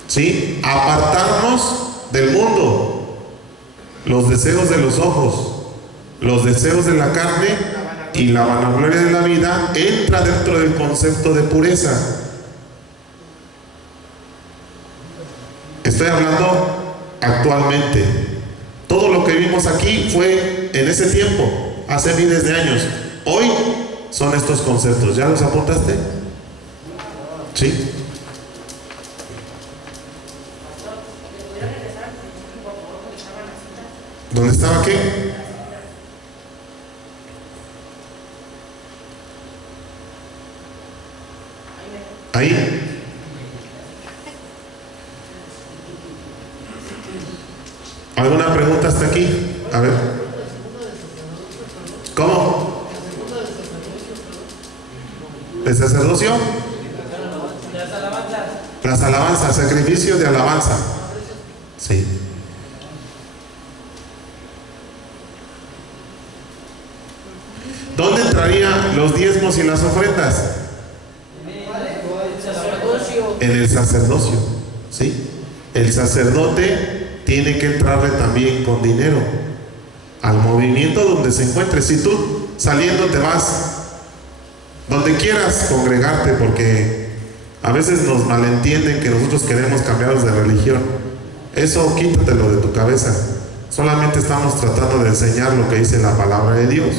¿Sí? Apartarnos del mundo, los deseos de los ojos, los deseos de la carne y la vanagloria de la vida entra dentro del concepto de pureza. Estoy hablando actualmente. Todo lo que vimos aquí fue en ese tiempo, hace miles de años. Hoy son estos conceptos. ¿Ya los apuntaste? ¿Sí? ¿Dónde estaba qué? Ahí. ¿Alguna pregunta hasta aquí? A ver. ¿Cómo? ¿El sacerdocio? Las alabanzas. Las alabanzas, sacrificio de alabanza. Sí. ¿Dónde entrarían los diezmos y las ofrendas? En el sacerdocio. ¿Sí? El sacerdote tiene que entrarle también con dinero al movimiento donde se encuentre. Si tú saliendo te vas donde quieras congregarte, porque a veces nos malentienden que nosotros queremos cambiarnos de religión. Eso quítatelo de tu cabeza. Solamente estamos tratando de enseñar lo que dice la palabra de Dios.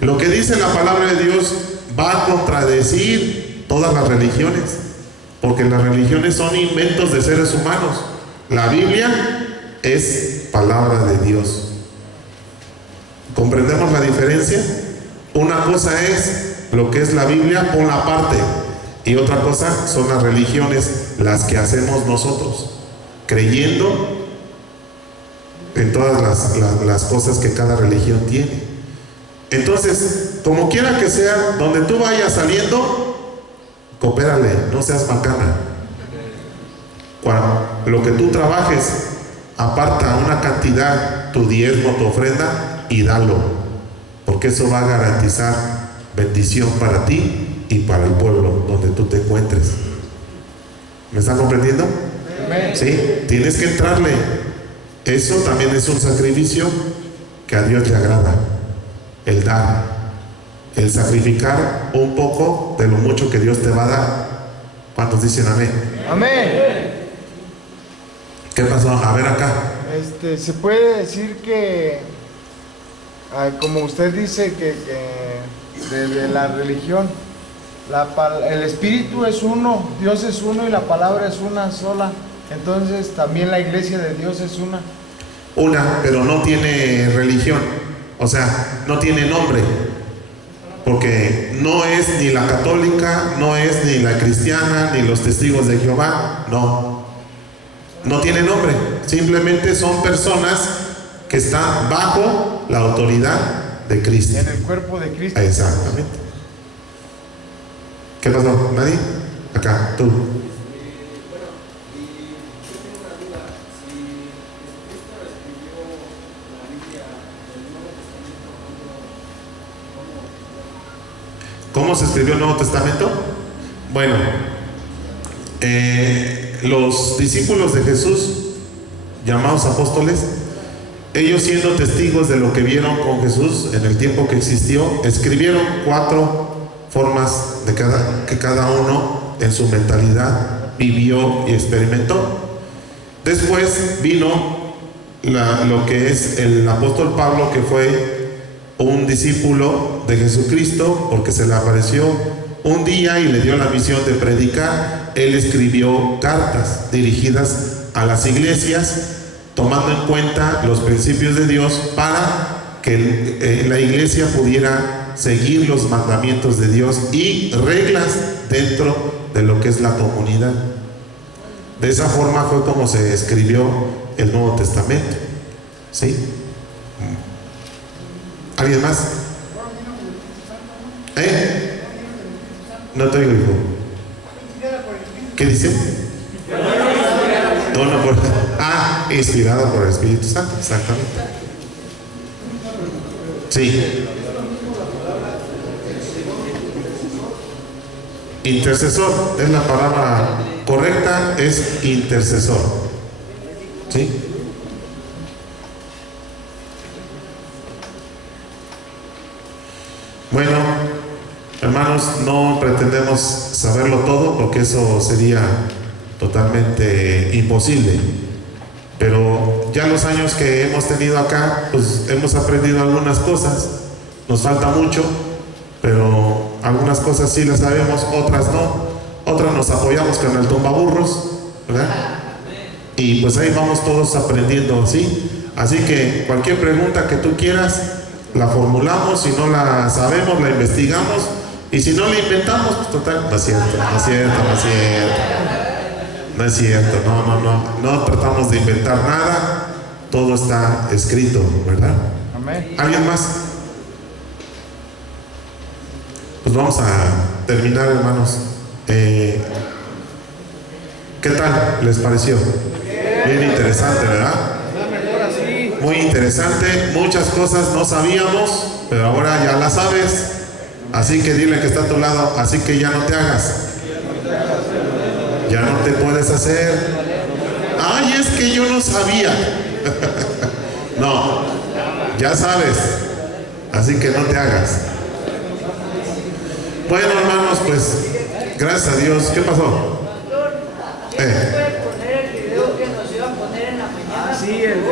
Lo que dice la palabra de Dios va a contradecir todas las religiones, porque las religiones son inventos de seres humanos. La Biblia es palabra de Dios. ¿Comprendemos la diferencia? Una cosa es lo que es la Biblia, por la parte, y otra cosa son las religiones, las que hacemos nosotros, creyendo en todas las cosas que cada religión tiene. Entonces, como quiera que sea, donde tú vayas saliendo, coopérale, no seas macana. Cuando lo que tú trabajes, aparta una cantidad, tu diezmo, tu ofrenda, y dalo, porque eso va a garantizar bendición para ti y para el pueblo donde tú te encuentres. ¿Me están comprendiendo? Sí, tienes que entrarle. Eso también es un sacrificio que a Dios le agrada. El dar, el sacrificar un poco de lo mucho que Dios te va a dar. ¿Cuántos dicen amén? Amén. ¿Qué pasó? A ver acá. Se puede decir que, como usted dice, que de la religión, el espíritu es uno, Dios es uno y la palabra es una sola. Entonces también la iglesia de Dios es una. Una, pero no tiene religión. O sea, no tiene nombre. Porque no es ni la católica, no es ni la cristiana, ni los testigos de Jehová. No. No tiene nombre. Simplemente son personas que están bajo la autoridad de Cristo. En el cuerpo de Cristo. Exactamente. ¿Qué pasó? ¿Nadie? Acá, tú. ¿Cómo se escribió el Nuevo Testamento? Bueno, los discípulos de Jesús, llamados apóstoles, ellos siendo testigos de lo que vieron con Jesús en el tiempo que existió, escribieron 4 formas que cada uno en su mentalidad vivió y experimentó. Después vino lo que es el apóstol Pablo, que fue un discípulo de Jesucristo, porque se le apareció un día y le dio la misión de predicar. Él escribió cartas dirigidas a las iglesias, tomando en cuenta los principios de Dios para que la iglesia pudiera seguir los mandamientos de Dios y reglas dentro de lo que es la comunidad. De esa forma fue como se escribió el Nuevo Testamento. ¿Sí? ¿Alguien más? No te oigo, hijo. ¿Qué dice? Inspirada por el Espíritu Santo, exactamente. Sí. Intercesor es la palabra correcta, es intercesor. ¿Sí? Bueno, hermanos, no pretendemos saberlo todo porque eso sería totalmente imposible. Pero ya los años que hemos tenido acá, pues hemos aprendido algunas cosas. Nos falta mucho, pero algunas cosas sí las sabemos, otras no. Otras nos apoyamos con el tumbaburros, ¿verdad? Y pues ahí vamos todos aprendiendo, ¿sí? Así que cualquier pregunta que tú quieras, la formulamos. Si no la sabemos, la investigamos. Y si no la inventamos, pues total, no es cierto, no es cierto, no es cierto. No es cierto, no tratamos de inventar nada. Todo está escrito, ¿verdad? Amén. ¿Alguien más? Pues vamos a terminar, hermanos. ¿Qué tal les pareció? Bien interesante, ¿verdad? Muy interesante. Muchas cosas no sabíamos, pero ahora ya las sabes. Así que dile que está a tu lado, así que ya no te hagas. Ya no te puedes hacer. Ay, es que yo no sabía. No, ya sabes. Así que no te hagas. Bueno, hermanos, pues gracias a Dios. ¿Qué pasó? ¿Puede poner el video que nos iba a poner en la mañana? Sí, el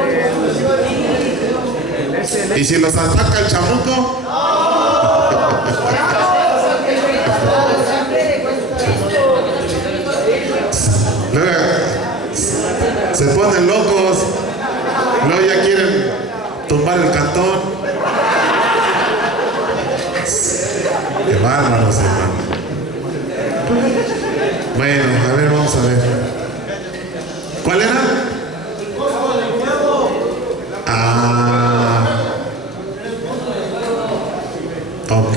¿Y si los ataca el chamuco? Luego se ponen locos. Luego ya quieren tumbar el cantón. Qué bárbaros, hermano. Bueno, a ver, vamos a ver. ¿Cuál era? Ah, ok.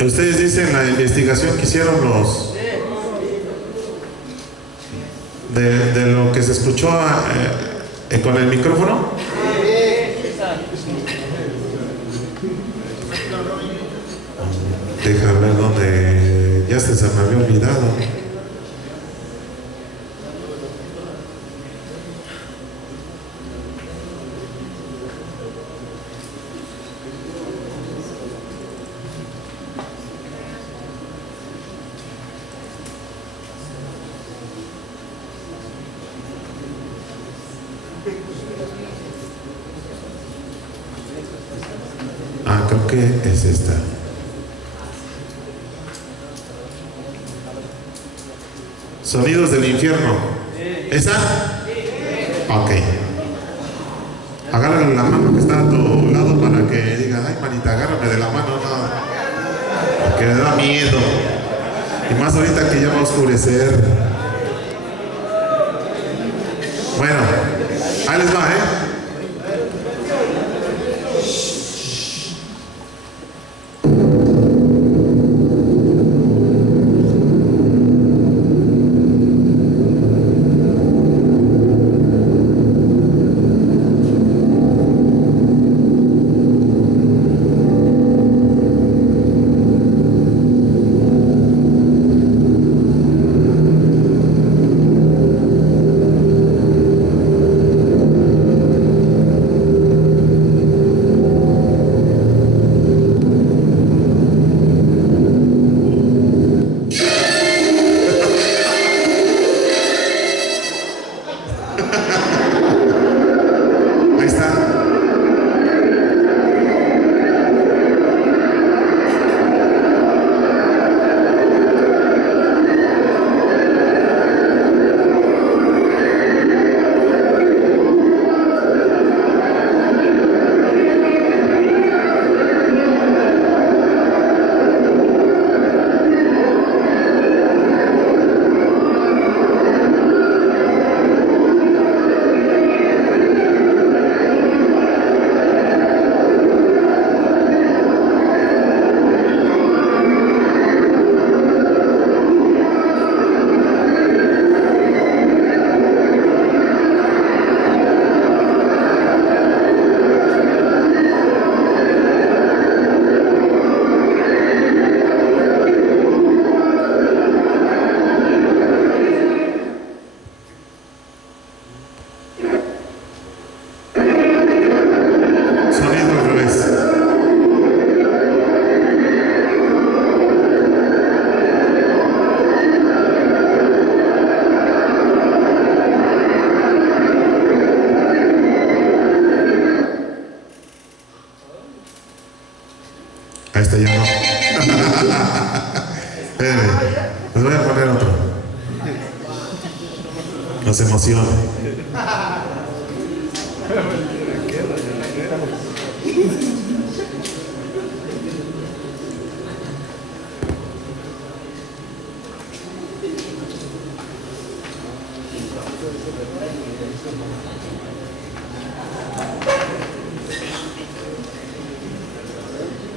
Ustedes dicen la investigación que hicieron los de lo que se escuchó con el micrófono. Déjame ver dónde ya se me había olvidado. Ah, creo que es esta. Sonidos del infierno. ¿Esa? Ok. Agárrale la mano que está a tu lado para que diga, ay, manita, agárrame de la mano, no. Porque me da miedo. Y más ahorita que ya va a oscurecer. Bueno, ahí les va, ¿eh? nos emociona.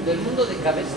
Del mundo de cabeza.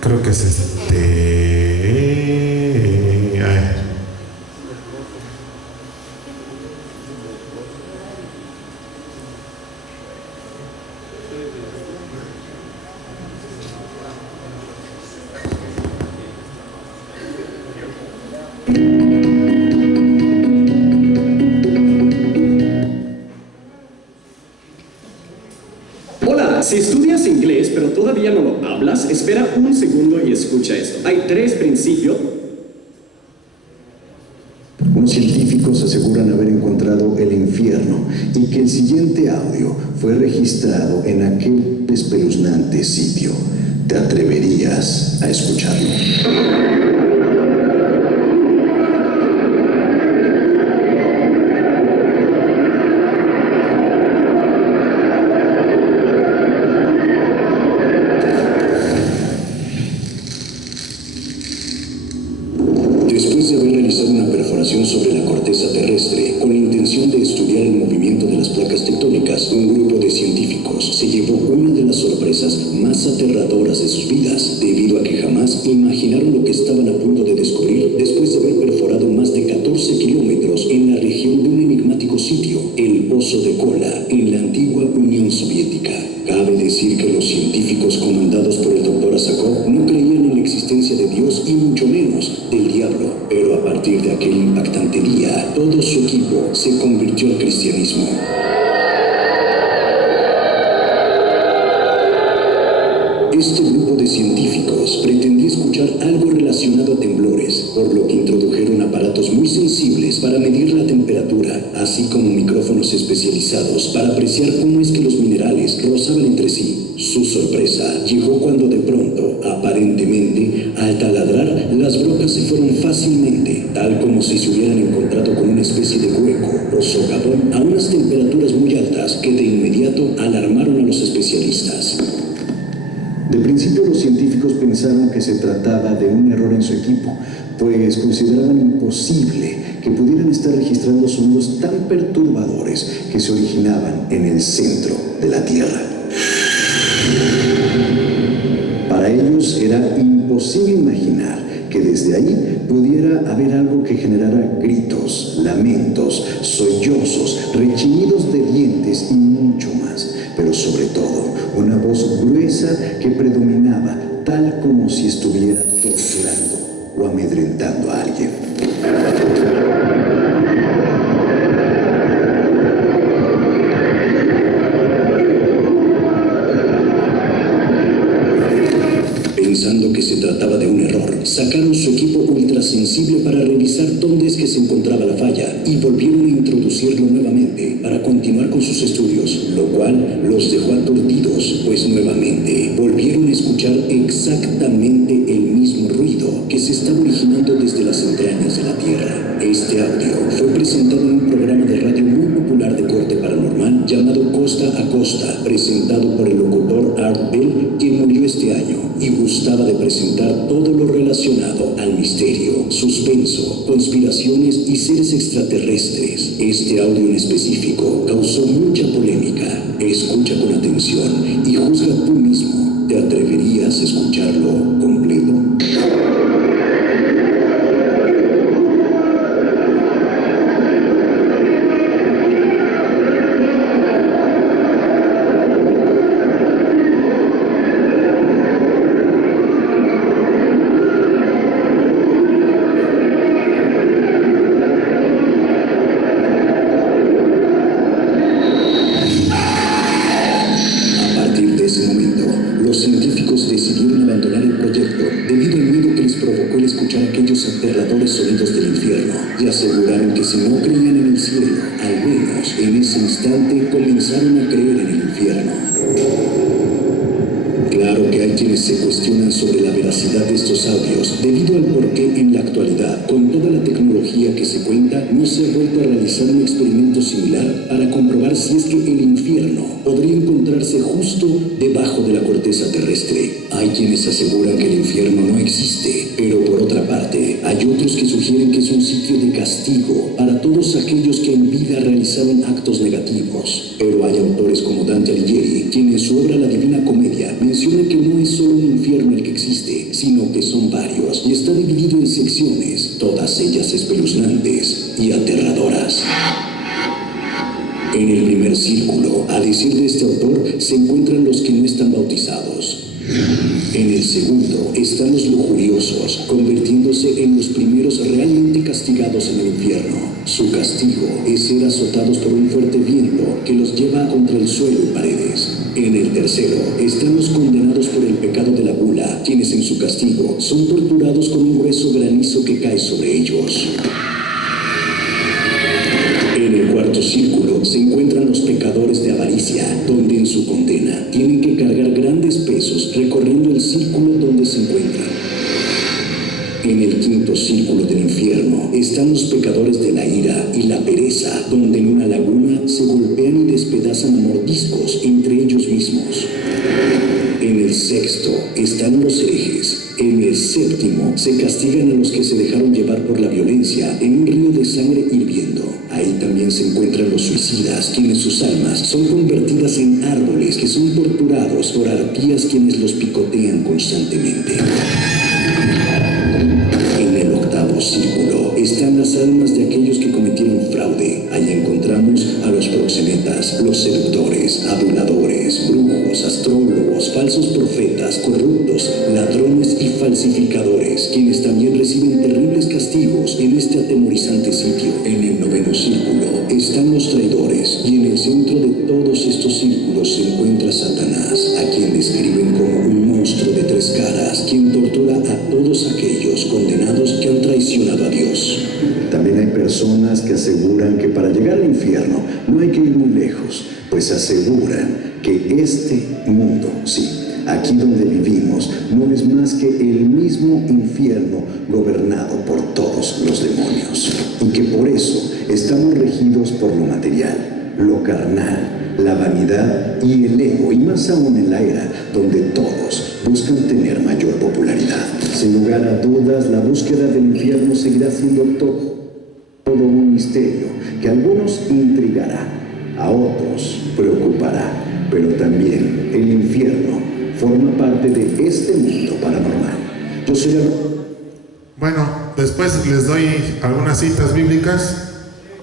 Creo que es ay. Hola, si estudias inglés pero todavía no lo hablas, espera un segundo y escucha esto. Hay 3 principios. Unos científicos aseguran haber encontrado el infierno y que el siguiente audio fue registrado en aquel espeluznante sitio. ¿Te atreverías a escucharlo? Después de haber realizado una perforación sobre la corteza terrestre con la intención de estudiar el movimiento de las placas tectónicas, un grupo de científicos se llevó una de las sorpresas más aterradoras de sus vidas, debido a que jamás imaginaron lo que estaban a punto de descubrir después de haber perforado más de 14 kilómetros en la región de un enigmático sitio, el Pozo de Kola, en la antigua Unión Soviética. Cabe decir que los científicos comandados por el Dr. Asakov no creían en la existencia de Dios y mucho menos del diablo, pero a partir de aquel impactante día, todo su equipo se convirtió al cristianismo. Este grupo de científicos pretendía escuchar algo relacionado a temblores, por lo que introdujeron aparatos muy sensibles para medir la temperatura, así como micrófonos especializados para apreciar cómo es que los minerales rozaban entre sí. Su sorpresa llegó cuando de pronto, aparentemente, al taladrar, las brocas se fueron fácilmente, tal como si se hubieran encontrado con una especie de hueco o socavón a unas temperaturas muy altas que de inmediato alarmaron a los especialistas. De principio los científicos pensaron que se trataba de un error en su equipo, pues consideraban imposible que pudieran estar registrando sonidos tan perturbadores que se originaban en el centro de la Tierra. Para ellos era imposible imaginar que desde ahí pudiera haber algo que generara gritos, lamentos, sollozos, rechinidos de dientes y mucho más, pero sobre todo una voz gruesa que predominaba, tal como si estuviera torturando o amedrentando a alguien. Pensando que se trataba de un error, sacaron su equipo ultrasensible para revisar dónde es que se encontraba la falla y volvieron a introducirlo nuevamente para continuar con sus estudios, lo cual los dejó aturdidos, pues nuevamente volvieron a escuchar exactamente el mismo ruido que se estaba originando desde las entrañas de la Tierra. Este audio fue presentado en un programa de radio muy popular de corte paranormal llamado Costa a Costa, presentado por el locutor Art Bell, quien murió este año y gustaba de presentar todo lo relacionado al misterio, suspenso, conspiraciones y seres extraterrestres. Este audio en específico causó mucha polémica. Escucha con atención y juzga tú mismo. ¿Te atreverías a escucharlo completo? aterradores sonidos del infierno y aseguraron que si no creían en el cielo, al menos en ese instante comenzaron a creer en el infierno. Claro que hay quienes se cuestionan sobre la veracidad de estos audios, debido al por qué en la actualidad, con toda la tecnología que se cuenta, no se ha vuelto a realizar un experimento similar para comprobar si es que el infierno podría encontrarse justo debajo de la corteza terrestre. Hay quienes aseguran que el infierno no existe, pero por otra parte, hay otros que sugieren que es un sitio de castigo para todos aquellos que en vida realizaron actos negativos. Pero hay autores como Dante Alighieri, quien en su obra La Divina Comedia menciona que no es solo un infierno el que existe, sino que son varios y está dividido en secciones, todas ellas espeluznantes y aterradoras. En el primer círculo, a decir de este autor, se encuentran los que no están bautizados. En el segundo están los lujuriosos, convirtiéndose en los primeros realmente castigados en el infierno. Su castigo es ser azotados por un fuerte viento que los lleva contra el suelo y paredes. En el tercero están los condenados por el pecado de la gula, quienes en su castigo son torturados con un grueso granizo que cae sobre ellos. En el cuarto círculo se encuentran los pecadores de avaricia, donde en su condena tienen que cargar grandes pesos recorriendo el círculo donde se encuentran. En el quinto círculo del infierno están los pecadores de la ira y la pereza, donde en una laguna se golpean y despedazan a mordiscos entre ellos mismos. En el sexto están los herejes. En el séptimo se castigan a los que se dejaron llevar por la violencia en un río de sangre hirviendo. Ahí también se encuentran los suicidas, quienes sus almas son convertidas en árboles que son torturados por arpías quienes los picotean constantemente. En el octavo círculo están las almas de aquellos que cometieron fraude. Ahí encontramos a los proxenetas, los seductores, aduladores, brujos, astrólogos, falsos profetas, corruptos, ladrones y falsificadores, quienes también reciben terribles castigos en este atemorizante sitio. En el noveno círculo están los traidores, y en el centro de todos estos círculos se encuentra Satanás, a quien describen como un monstruo de tres caras, quien tortura a todos aquellos condenados que han traicionado a Dios. También hay personas que aseguran que para llegar al infierno no hay que ir muy lejos, pues aseguran que este mundo, sí, aquí donde vivimos, no es más que el mismo infierno gobernado por todos los demonios, y que por eso estamos regidos por lo material, lo carnal, la vanidad y el ego, y más aún en la era donde todos buscan tener mayor popularidad. Sin lugar a dudas, la búsqueda del infierno seguirá siendo todo un misterio que a algunos intrigará, a otros preocupará, pero también el infierno forma parte de este mundo paranormal. Yo soy Bueno, después les doy algunas citas bíblicas.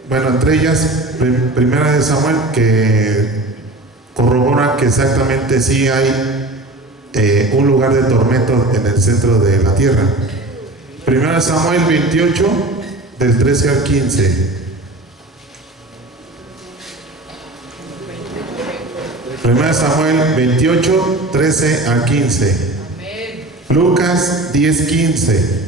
Bueno, entre ellas, Primera de Samuel, que corrobora que exactamente sí hay un lugar de tormento en el centro de la tierra. Primera de Samuel 28, del 13 al 15. Primera de Samuel 28, 13 al 15. Lucas 10, 15.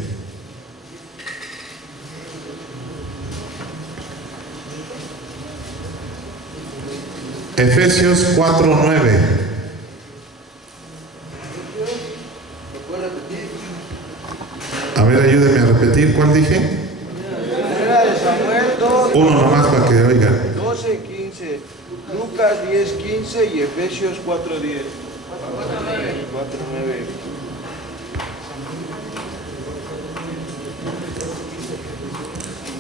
Efesios 4, 9. A ver, ayúdenme a repetir, ¿cuál dije? Primera de Samuel 2, Uno nomás para que oigan. 12, 15, Lucas 10, 15 y Efesios 4, 10. 4, 9.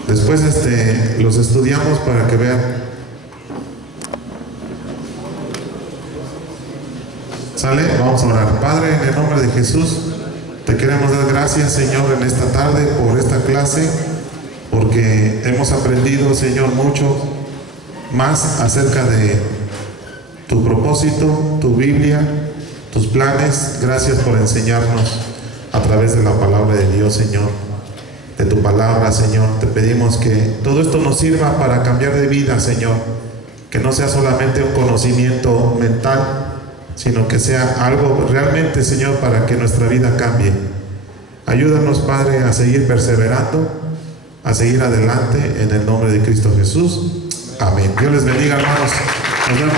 Después los estudiamos para que vean. ¿Sale? Vamos a orar. Padre, en el nombre de Jesús, te queremos dar gracias, Señor, en esta tarde por esta clase, porque hemos aprendido, Señor, mucho más acerca de tu propósito, tu Biblia, tus planes. Gracias por enseñarnos a través de la palabra de Dios, Señor, de tu palabra, Señor. Te pedimos que todo esto nos sirva para cambiar de vida, Señor, que no sea solamente un conocimiento mental, sino que sea algo realmente, Señor, para que nuestra vida cambie. Ayúdanos, Padre, a seguir perseverando, a seguir adelante en el nombre de Cristo Jesús. Amén. Dios les bendiga, hermanos. Nos vemos.